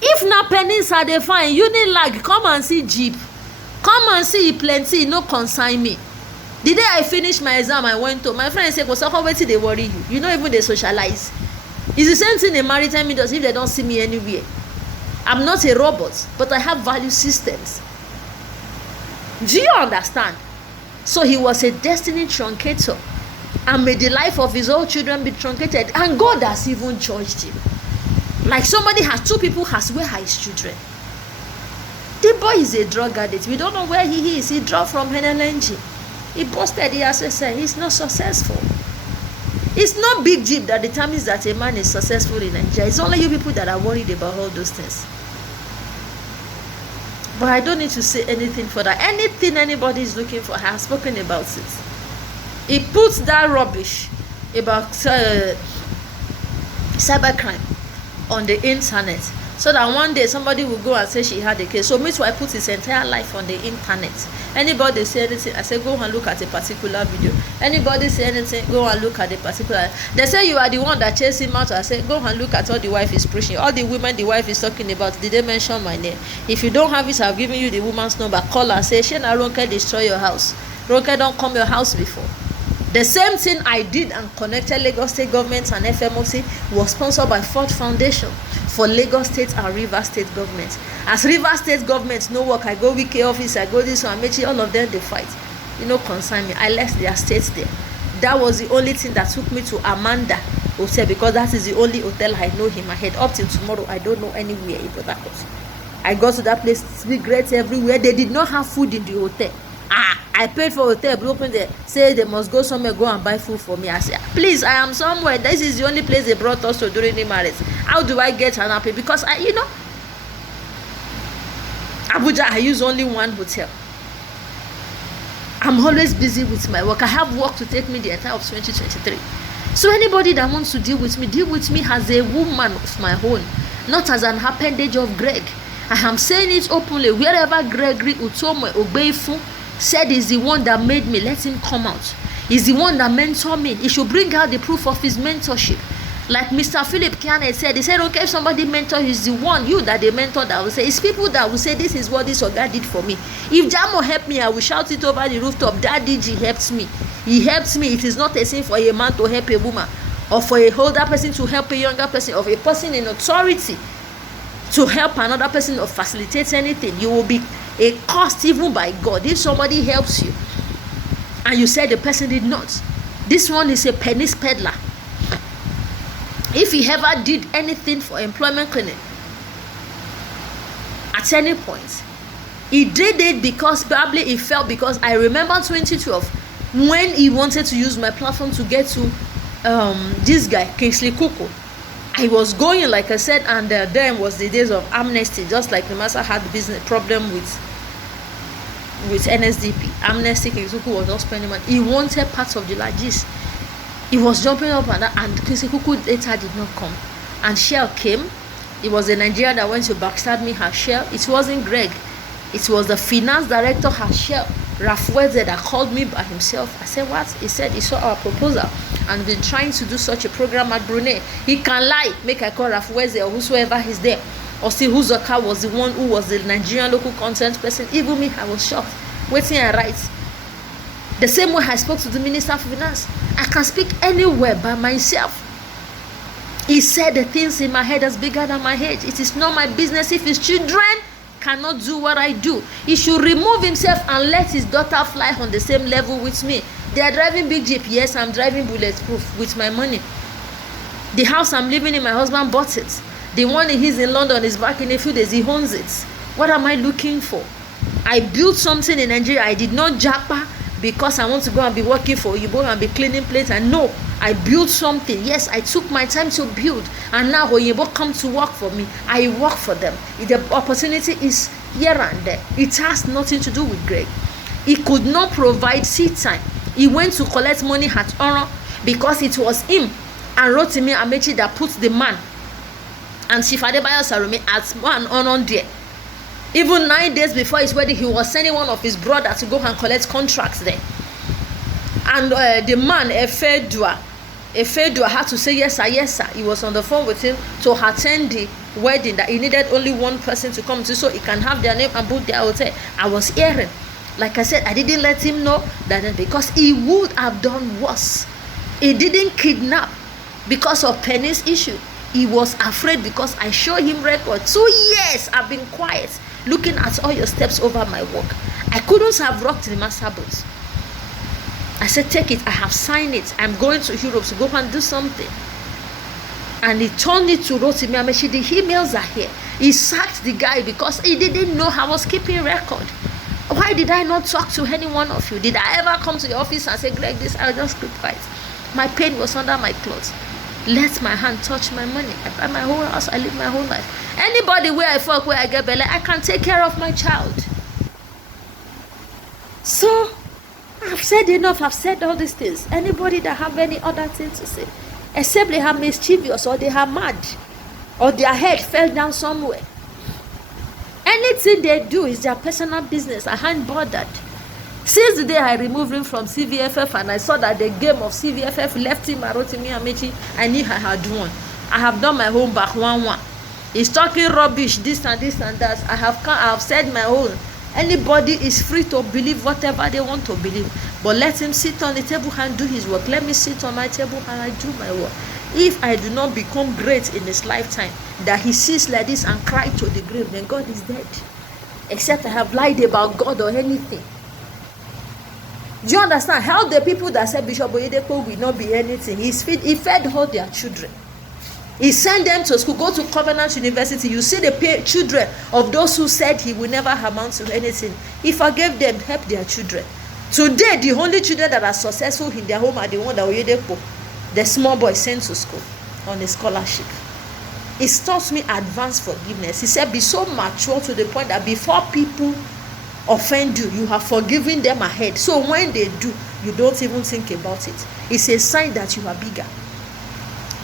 If na pennies are they fine, you need like come and see Jeep, come and see plenty, no consign me. The day I finished my exam, I went to my friend said, "What's up? Wait till they worry you. You know, even they socialize. It's the same thing in maritime industry. If they don't see me anywhere, I'm not a robot, but I have value systems." Do you understand? So he was a destiny truncator and made the life of his whole children be truncated, and God has even judged him. Like somebody has two people has where are his children. The boy is a drug addict. We don't know where he is. He dropped from NLNG. He posted, he has said he's not successful. It's not big Jeep that determines that a man is successful in Nigeria. It's only you people that are worried about all those things. But I don't need to say anything for that. Anything anybody is looking for, I have spoken about it. He puts that rubbish about cybercrime on the internet, so that one day somebody will go and say she had a case. So me too, I put his entire life on the internet. Anybody say anything, I say go and look at a particular video. Anybody say anything, go and look at a particular. They say you are the one that chased him out. I say go and look at all the wife is preaching, all the women the wife is talking about. Did they mention my name? If you don't have it, I've given you the woman's number. Call her, say Shena Ronke destroy your house. Ronke don't come your house before. The same thing I did and connected Lagos State government and FMOC was sponsored by Ford Foundation for Lagos State and Rivers State government. As Rivers State government no work, I go Wike office, I go this one, Amaechi, all of them they fight. You know, concern me. I left their states there. That was the only thing that took me to Amanda Hotel, because that is the only hotel I know in my head. Up till tomorrow, I don't know anywhere in Port Harcourt. I got to that place, cigarettes everywhere. They did not have food in the hotel. I paid for hotel, open there, say they must go somewhere, go and buy food for me. I said, please, I am somewhere. This is the only place they brought us to during the marriage. How do I get an happy? Because Abuja, I use only one hotel. I'm always busy with my work. I have work to take me the entire of 2023. So anybody that wants to deal with me as a woman of my own. not as an appendage of Greg. I am saying it openly. Wherever Gregory Ogbeifun said is the one that made me, let him come out. He's the one that mentored me. He should bring out the proof of his mentorship. Like Mr. Philip Kiane said, he said, okay, if somebody mentor, he's the one, you that they mentor, that will say, it's people that will say, this is what this Oga did for me. If Jamo helped me, I will shout it over the rooftop, that DG helped me. He helps me. It is not a sin for a man to help a woman, or for a older person to help a younger person, or a person in authority to help another person or facilitate anything. You will be a cost even by God if somebody helps you and you said the person did not. This one is a penny peddler. If he ever did anything for employment clinic at any point, he did it because probably he felt, because I remember 2012 when he wanted to use my platform to get to this guy Kingsley Kuku. I was going, like I said, and then was the days of amnesty, just like the master had the business problem with NSDP. Amnesty, Kingsley Kuku was not spending money. He wanted parts of the largest. He was jumping up and down, and Kingsley Kuku later did not come. And Shell came. It was a Nigerian that went to backstab me, her Shell. It wasn't Greg. It was the finance director, her Shell, Rafweze, that called me by himself. I said, what? He said he saw our proposal and been trying to do such a program at Brunei. He can lie. Make I call Rafweze or whosoever is there. Or see Huzoka was the one who was the Nigerian local content person. Even me, I was shocked. Waiting and write. The same way I spoke to the Minister of Finance. I can speak anywhere by myself. He said the things in my head is bigger than my head. It is not my business if his children cannot do what I do. He should remove himself and let his daughter fly on the same level with me. They are driving big Jeep. Yes, I'm driving bulletproof with my money. The house I'm living in, my husband bought it. The one he's in London is back in a few days. He owns it. What am I looking for? I built something in Nigeria. I did not japa because I want to go and be working for Oyibo and be cleaning plates. And no, I built something. Yes, I took my time to build. And now Oyibo come to work for me. I work for them. The opportunity is here and there. It has nothing to do with Greg. He could not provide seat time. He went to collect money at Oro because it was him and Rotimi Amaechi that put the man and Chief Adebayo Salome as one on there. Even 9 days before his wedding, he was sending one of his brothers to go and collect contracts there. And the man, Efedua, had to say yes, sir, yes, sir. He was on the phone with him to attend the wedding, that he needed only one person to come to so he can have their name and book their hotel. I was hearing. Like I said, I didn't let him know that because he would have done worse. He didn't kidnap because of Penny's issue. He was afraid because I showed him record. 2 years I've been quiet, looking at all your steps over my work. I couldn't have rocked the master boat. I said, take it. I have signed it. I'm going to Europe to go and do something. And he turned it to Rotimi Amaechi. The emails are here. He sacked the guy because he didn't know I was keeping record. Why did I not talk to any one of you? Did I ever come to your office and say, Greg, this? I just keep quiet. My pain was under my clothes. Let my hand touch my money. I buy my whole house. I live my whole life. Anybody where I fuck, where I get belly, I can take care of my child. So, I've said enough. I've said all these things. Anybody that have any other thing to say, except they have mischievous or they are mad or their head fell down somewhere. Anything they do is their personal business. I ain't bothered. Since the day I removed him from CVFF and I saw that the game of CVFF left him at Rotimi Amaechi, I knew I had won. I have done my homework 1-1. He's talking rubbish, this and that. I have said my own. Anybody is free to believe whatever they want to believe. But let him sit on the table and do his work. Let me sit on my table and I do my work. If I do not become great in his lifetime, that he sits like this and cries to the grave, then God is dead. Except I have lied about God or anything. Do you understand how the people that said Bishop Oyedepo will not be anything? He fed all their children. He sent them to school, go to Covenant University. You see the children of those who said he will never amount to anything. He forgave them, helped their children. Today, the only children that are successful in their home are the one that Oyedepo, the small boy, sent to school on a scholarship. He taught me advanced forgiveness. He said, be so mature to the point that before people offend you, you have forgiven them ahead. So when they do, you don't even think about it. It's a sign that you are bigger.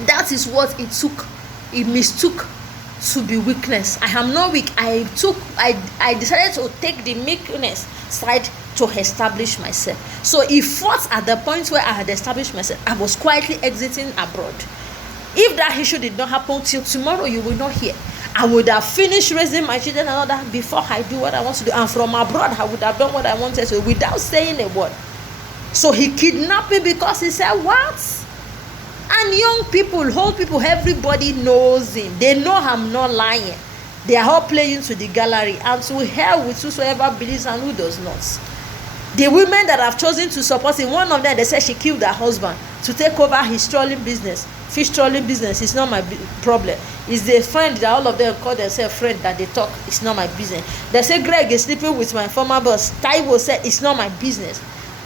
That is what it took. It mistook to be weakness. I am not weak. I decided to take the meekness side to establish myself. So he fought at the point where I had established myself. I was quietly exiting abroad. If that issue did not happen till tomorrow, you will not hear. I would have finished raising my children and all that before I do what I want to do. And from abroad, I would have done what I wanted to without saying a word. So he kidnapped me because he said, what? And young people, old people, everybody knows him. They know I'm not lying. They are all playing to the gallery. And to hell with whosoever believes and who does not. The women that have chosen to support him, one of them, they said she killed her husband to take over his trolling business. Fish trolling business is not my problem. It's the friend that all of them call themselves friend that they talk. It's not my business. They say Greg is sleeping with my former boss. Taiwo said it's not my business.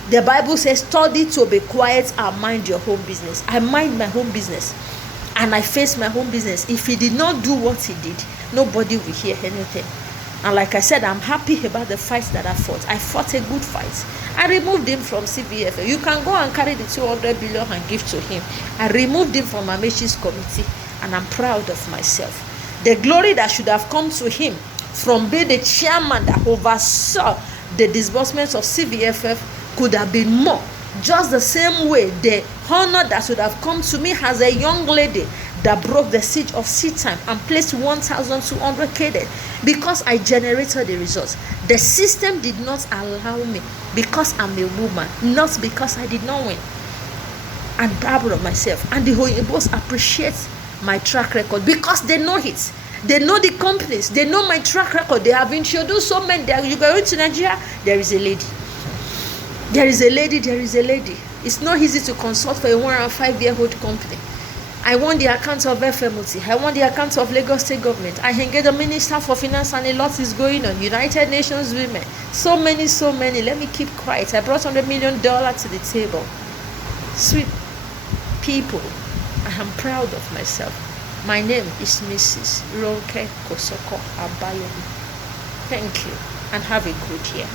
The Bible says study to be quiet and mind your own business. I mind my own business and I face my own business. If he did not do what he did, nobody will hear anything. And like I said, I'm happy about the fight that I fought. I fought a good fight. I removed him from CVFF. You can go and carry the 200 billion and give to him. I removed him from Amaechi's committee and I'm proud of myself. The glory that should have come to him from being the chairman that oversaw the disbursements of CVFF could have been more. Just the same way the honor that should have come to me as a young lady that broke the siege of SEATIME and placed 1,200 cadets because I generated the results. The system did not allow me because I'm a woman, not because I did not win. I'm proud of myself. And the Oyinbos appreciate my track record because they know it. They know the companies. They know my track record. They have introduced so many. You go into Nigeria, there is a lady. There is a lady, there is a lady. It's not easy to consult for a 105-year-old company. I want the account of FMOT. I want the account of Lagos State Government. I can get the Minister for Finance and a lot is going on. United Nations Women. So many. Let me keep quiet. I brought $100 million to the table. Sweet people, I am proud of myself. My name is Mrs. Ronke Abayomi. Thank you and have a good year.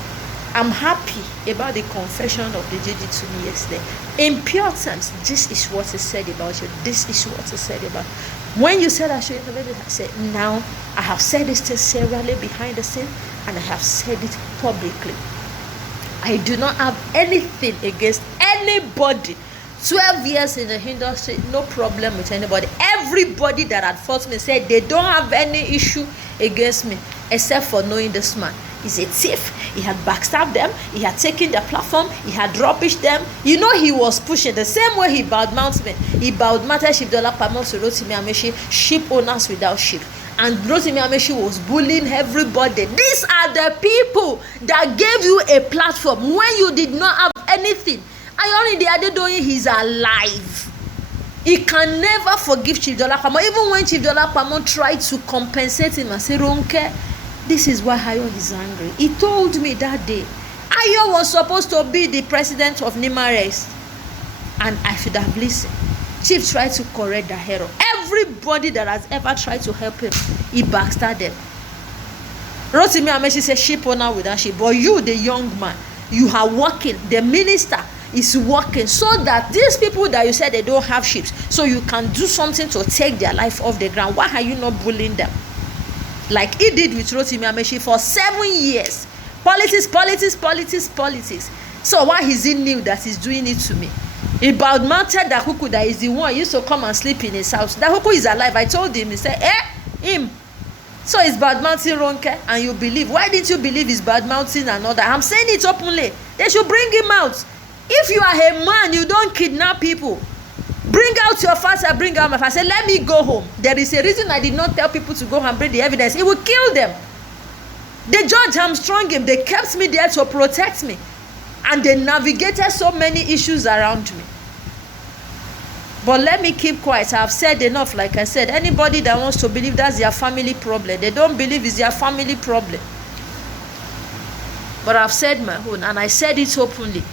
I'm happy about the confession of the JD to me yesterday. In pure terms, this is what he said about you. This is what he said about. When you said I should intervene, I said, now I have said this sincerely behind the scene and I have said it publicly. I do not have anything against anybody. 12 years in the industry, no problem with anybody. Everybody that had fought me said they don't have any issue against me except for knowing this man. He's a thief. He had backstabbed them. He had taken their platform. He had rubbished them. You know, he was pushing the same way he badmouthed me. He badmouthed ship dollar per month to Rotimi Amaechi, ship owners without ship. And Rotimi Amaechi was bullying everybody. These are the people that gave you a platform when you did not have anything. Ayoni the Adedoyin, he's alive. He can never forgive Chief Dollar Pamo. Even when Chief Dollar Pamo tried to compensate him and say, Ronke, this is why Ayo is angry. He told me that day. Ayo was supposed to be the president of Nimares. And I should have listened. Chief tried to correct the error. Everybody that has ever tried to help him, he backstabbed them. Rotimi Amaechi said, ship owner without ship. But you, the young man, you are working. The minister is working so that these people that you said they don't have ships, so you can do something to take their life off the ground. Why are you not bullying them? Like he did with Rotimi Amaechi for 7 years. Politics. So why is he new that he's doing it to me? He badmouthed Dahuku that is the one used to come and sleep in his house. Dahuku is alive. I told him, he said, him. So he's badmouthing Ronke and you believe. Why didn't you believe he's badmouthing another? I'm saying it openly. They should bring him out. If you are a man, you don't kidnap people. Bring out your father, bring out my father. Say, let me go home. There is a reason I did not tell people to go and bring the evidence. It will kill them. They judge hamstrung him. They kept me there to protect me. And they navigated so many issues around me. But let me keep quiet. I have said enough. Like I said, anybody that wants to believe that's their family problem, they don't believe it's their family problem. But I've said my own, and I said it openly.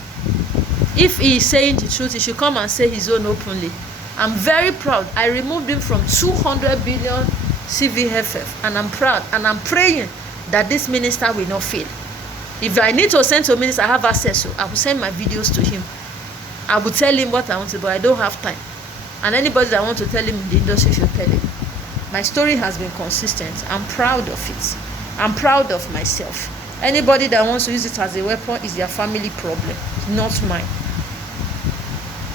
If he is saying the truth, he should come and say his own openly. I'm very proud. I removed him from 200 billion CVFF, and I'm proud, and I'm praying that this minister will not fail. If I need to send to a minister, I have access to, I will send my videos to him. I will tell him what I want to, but I don't have time. And anybody that wants to tell him in the industry should tell him. My story has been consistent. I'm proud of it. I'm proud of myself. Anybody that wants to use it as a weapon is their family problem, not mine.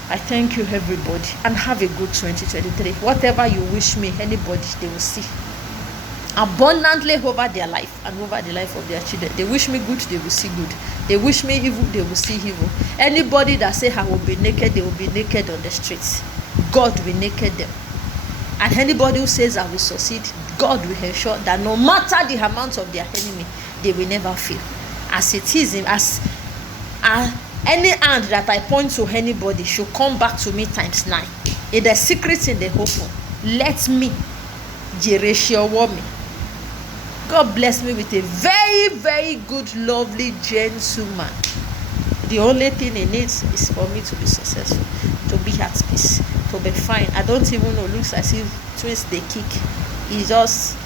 I thank you, everybody, and have a good 2023. Whatever you wish me, anybody, they will see abundantly over their life and over the life of their children. They wish me good, they will see good. They wish me evil, they will see evil. Anybody that say I will be naked, they will be naked on the streets. God will naked them. And anybody who says I will succeed, God will ensure that no matter the amount of their enemy, they will never fail. As it is, any hand that I point to anybody should come back to me times 9. In the secret in the open, let me Jereshiawo me. God bless me with a very, very good, lovely gentleman. The only thing he needs is for me to be successful, to be at peace, to be fine. I don't even know, looks as if twins they kick. It's just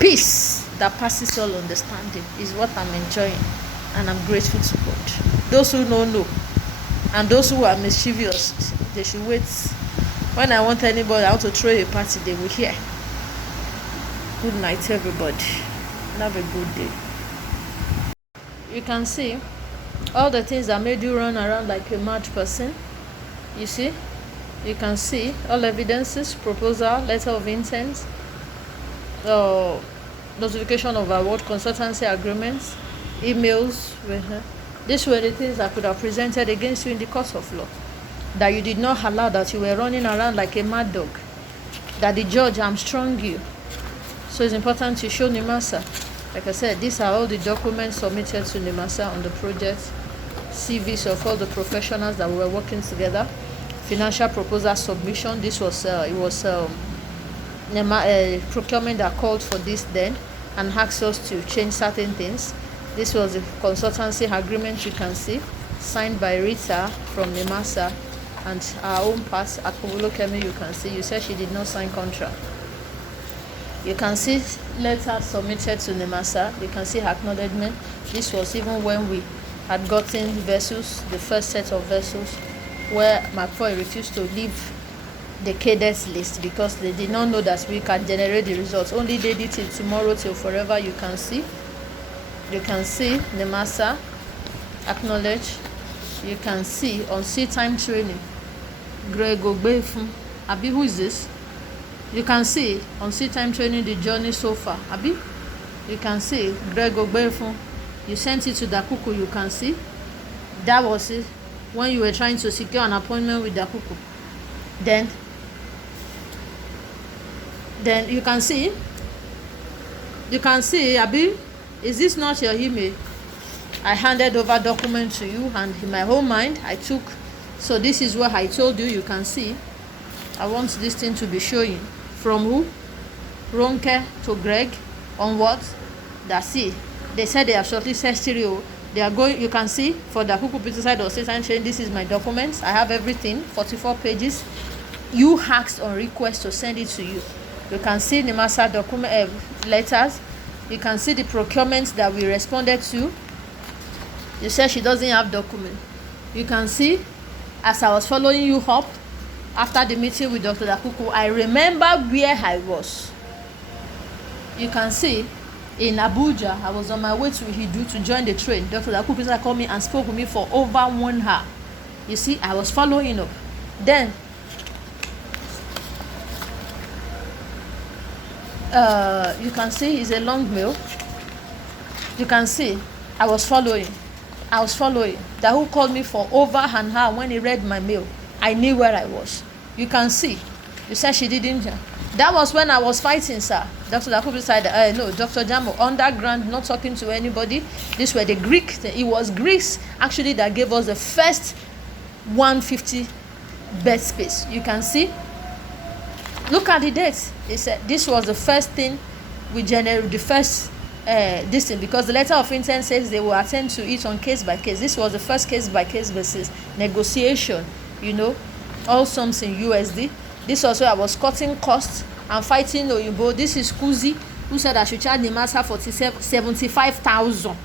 peace that passes all understanding is what I'm enjoying, and I'm grateful to God. Those who don't know and those who are mischievous, they should wait. When I want anybody, I want to throw a party, they will hear. Good night, everybody, and have a good day. You can see all the things that made you run around like a mad person. You see, you can see all evidences, proposal, letter of intent, notification of award, consultancy agreements, emails. These were the things I could have presented against you in the court of law, that you did not allow, that you were running around like a mad dog, that the judge hamstrung you. So it's important to show NIMASA. Like I said, these are all the documents submitted to NIMASA on the project, CVs of all the professionals that were working together, financial proposal submission. This was procurement that called for this then and asked us to change certain things. This was a consultancy agreement, you can see, signed by Rita from NIMASA and our own part, Akubulu Kemi, you can see. You said she did not sign contract. You can see letter submitted to NIMASA. You can see her acknowledgement. This was even when we had gotten vessels, the first set of vessels, where McCoy refused to leave the cadets list because they did not know that we can generate the results. Only they did it tomorrow till forever. You can see NIMASA acknowledge. You can see on SEATIME training, Greg Ogbeifun. Abi, who is this? You can see on SEATIME training the journey so far. Abi, you can see Greg Ogbeifun. You sent it to Dakuku. You can see that was it when you were trying to secure an appointment with Dakuku. Then you can see Abi, is this not your email? I handed over document to you, and in my whole mind I took. So this is what I told you. You can see I want this thing to be showing from who? Ronke to Greg on what? That's it. They said they have shortlisted stereo. They are going, you can see for the Huku Peter side or SEATIME chain, this is my documents. I have everything, 44 pages. You asked on request to send it to you. You can see the master document letters. You can see the procurements that we responded to. You said she doesn't have document. You can see as I was following you up after the meeting with Dr. Dakuku, I remember where I was. You can see in Abuja, I was on my way to Hidu to join the train. Dr. Dakuku called me and spoke with me for over 1 hour. You see, I was following up. Then you can see it's a long mail. You can see I was following. That who called me for over an hour. When he read my mail, I knew where I was. You can see. You said she didn't. That was when I was fighting, sir. Dr. Dakubu said, no, Dr. Jamo, underground, not talking to anybody. These were the Greek. It was Greeks actually that gave us the first 150 bed space. You can see. Look at the dates. He said this was the first thing we generated, the first this thing, because the letter of intent says they will attend to it on case by case. This was the first case by case basis negotiation, you know, all sums in USD. This was where I was cutting costs and fighting Oyinbo. This is Kuzi, who said I should charge the master 75,000.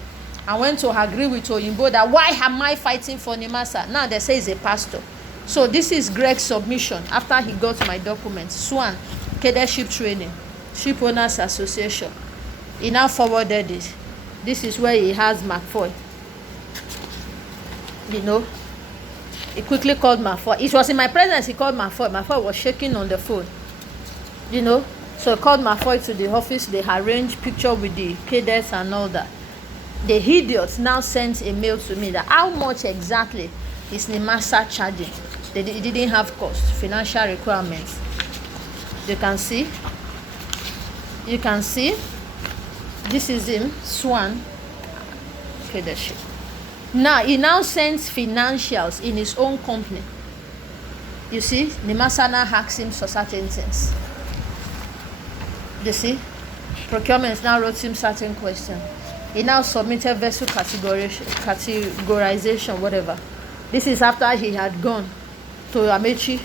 I went to agree with Oyinbo that why am I fighting for Nimasa? Now they say he's a pastor. So this is Greg's submission after he got my documents. Swan, Ship Training, Ship Owners Association. He now forwarded it. This is where he has McFoy. You know, he quickly called McFoy. It was in my presence. He called McFoy. McFoy was shaking on the phone. You know, so he called McFoy to the office. They arranged picture with the cadets and all that. The idiot now sent a mail to me that how much exactly is NIMASA charging. They didn't have cost, financial requirements. You can see. This is him, Swan. Ship. Now he now sends financials in his own company. You see, NIMASA now hacks him for certain things. You see, procurement now wrote him certain questions. He now submitted vessel categorization, whatever. This is after he had gone to Amaechi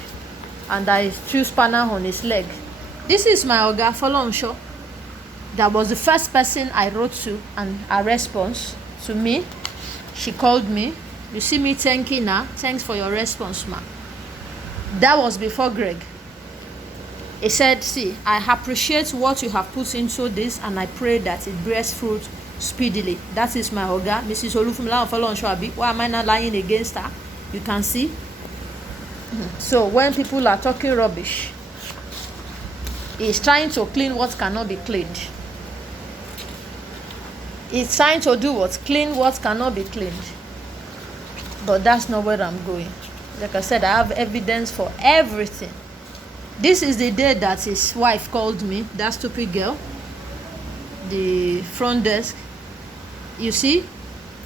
and there is two spanner on his leg. This is my Oga Folonsho. That was the first person I wrote to, and a response to me. She called me. You see me thanking her. Thanks for your response, ma. That was before Greg. He said, see, I appreciate what you have put into this and I pray that it bears fruit speedily. That is my Oga, Mrs. Olufumila Folonsho. Why am I not lying against her? You can see. So when people are talking rubbish, he's trying to clean what cannot be cleaned. He's trying to do what? Clean what cannot be cleaned. But that's not where I'm going. Like I said, I have evidence for everything. This is the day that his wife called me, that stupid girl, the front desk. You see,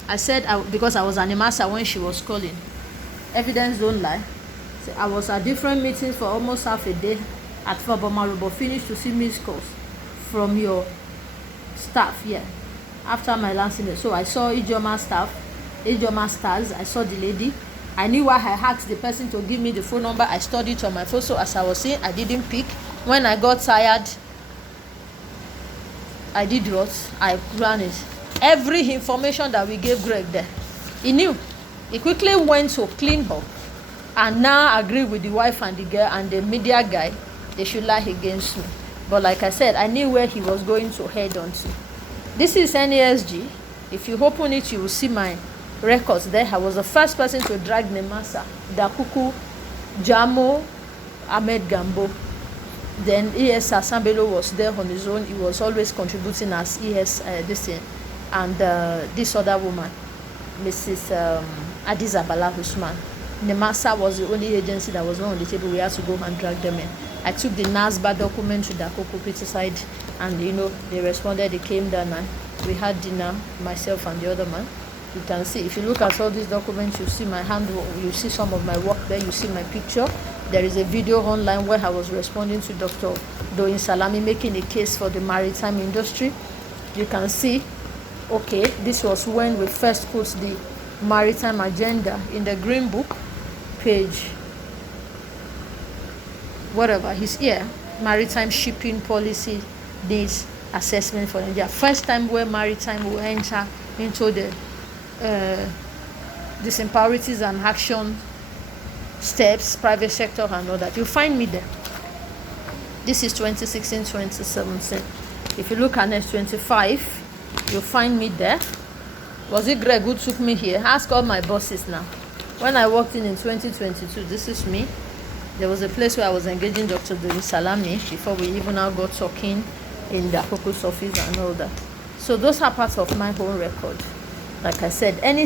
I said, because I was an NIMASA when she was calling. Evidence don't lie. So I was at different meetings for almost half a day at Fabamaru, but finished to see missed calls from your staff here after my last day. So I saw Ijoma staff, Ijoma stars. I saw the lady. I knew why I asked the person to give me the phone number. I studied it on my phone. So as I was saying, I didn't pick. When I got tired, I did what? I ran it. Every information that we gave Greg there, he knew. He quickly went to clean up and now agree with the wife and the girl and the media guy. They should lie against me. But like I said, I knew where he was going to head on to. This is NASG. If you open it, you will see my records there. I was the first person to drag NIMASA, Dakuku, Jamo, Ahmed Gambo. Then ES Asambelo was there on his own. He was always contributing as ES this thing. And this other woman, Mrs. Adiza Bala Usman. NIMASA was the only agency that was not on the table. We had to go and drag them in. I took the NASBA document to Dakuku criticized, and you know, they responded, they came down and we had dinner, myself and the other man. You can see, if you look at all these documents, you see my handwork, you see some of my work there, you see my picture. There is a video online where I was responding to Dr. Doyin Salami, making a case for the maritime industry. You can see, okay, this was when we first put the maritime agenda in the green book, page whatever, he's here, maritime shipping policy needs assessment for India. First time where maritime will enter into the disempowerities and action steps, private sector and all that. You'll find me there. This is 2016, 2017. If you look at next 25, you'll find me there. Was it Greg who took me here? Ask all my bosses now. When I walked in 2022, this is me. There was a place where I was engaging Dr. Doyin Salami before we even now got talking in the Akoko's office and all that. So those are parts of my whole record. Like I said, any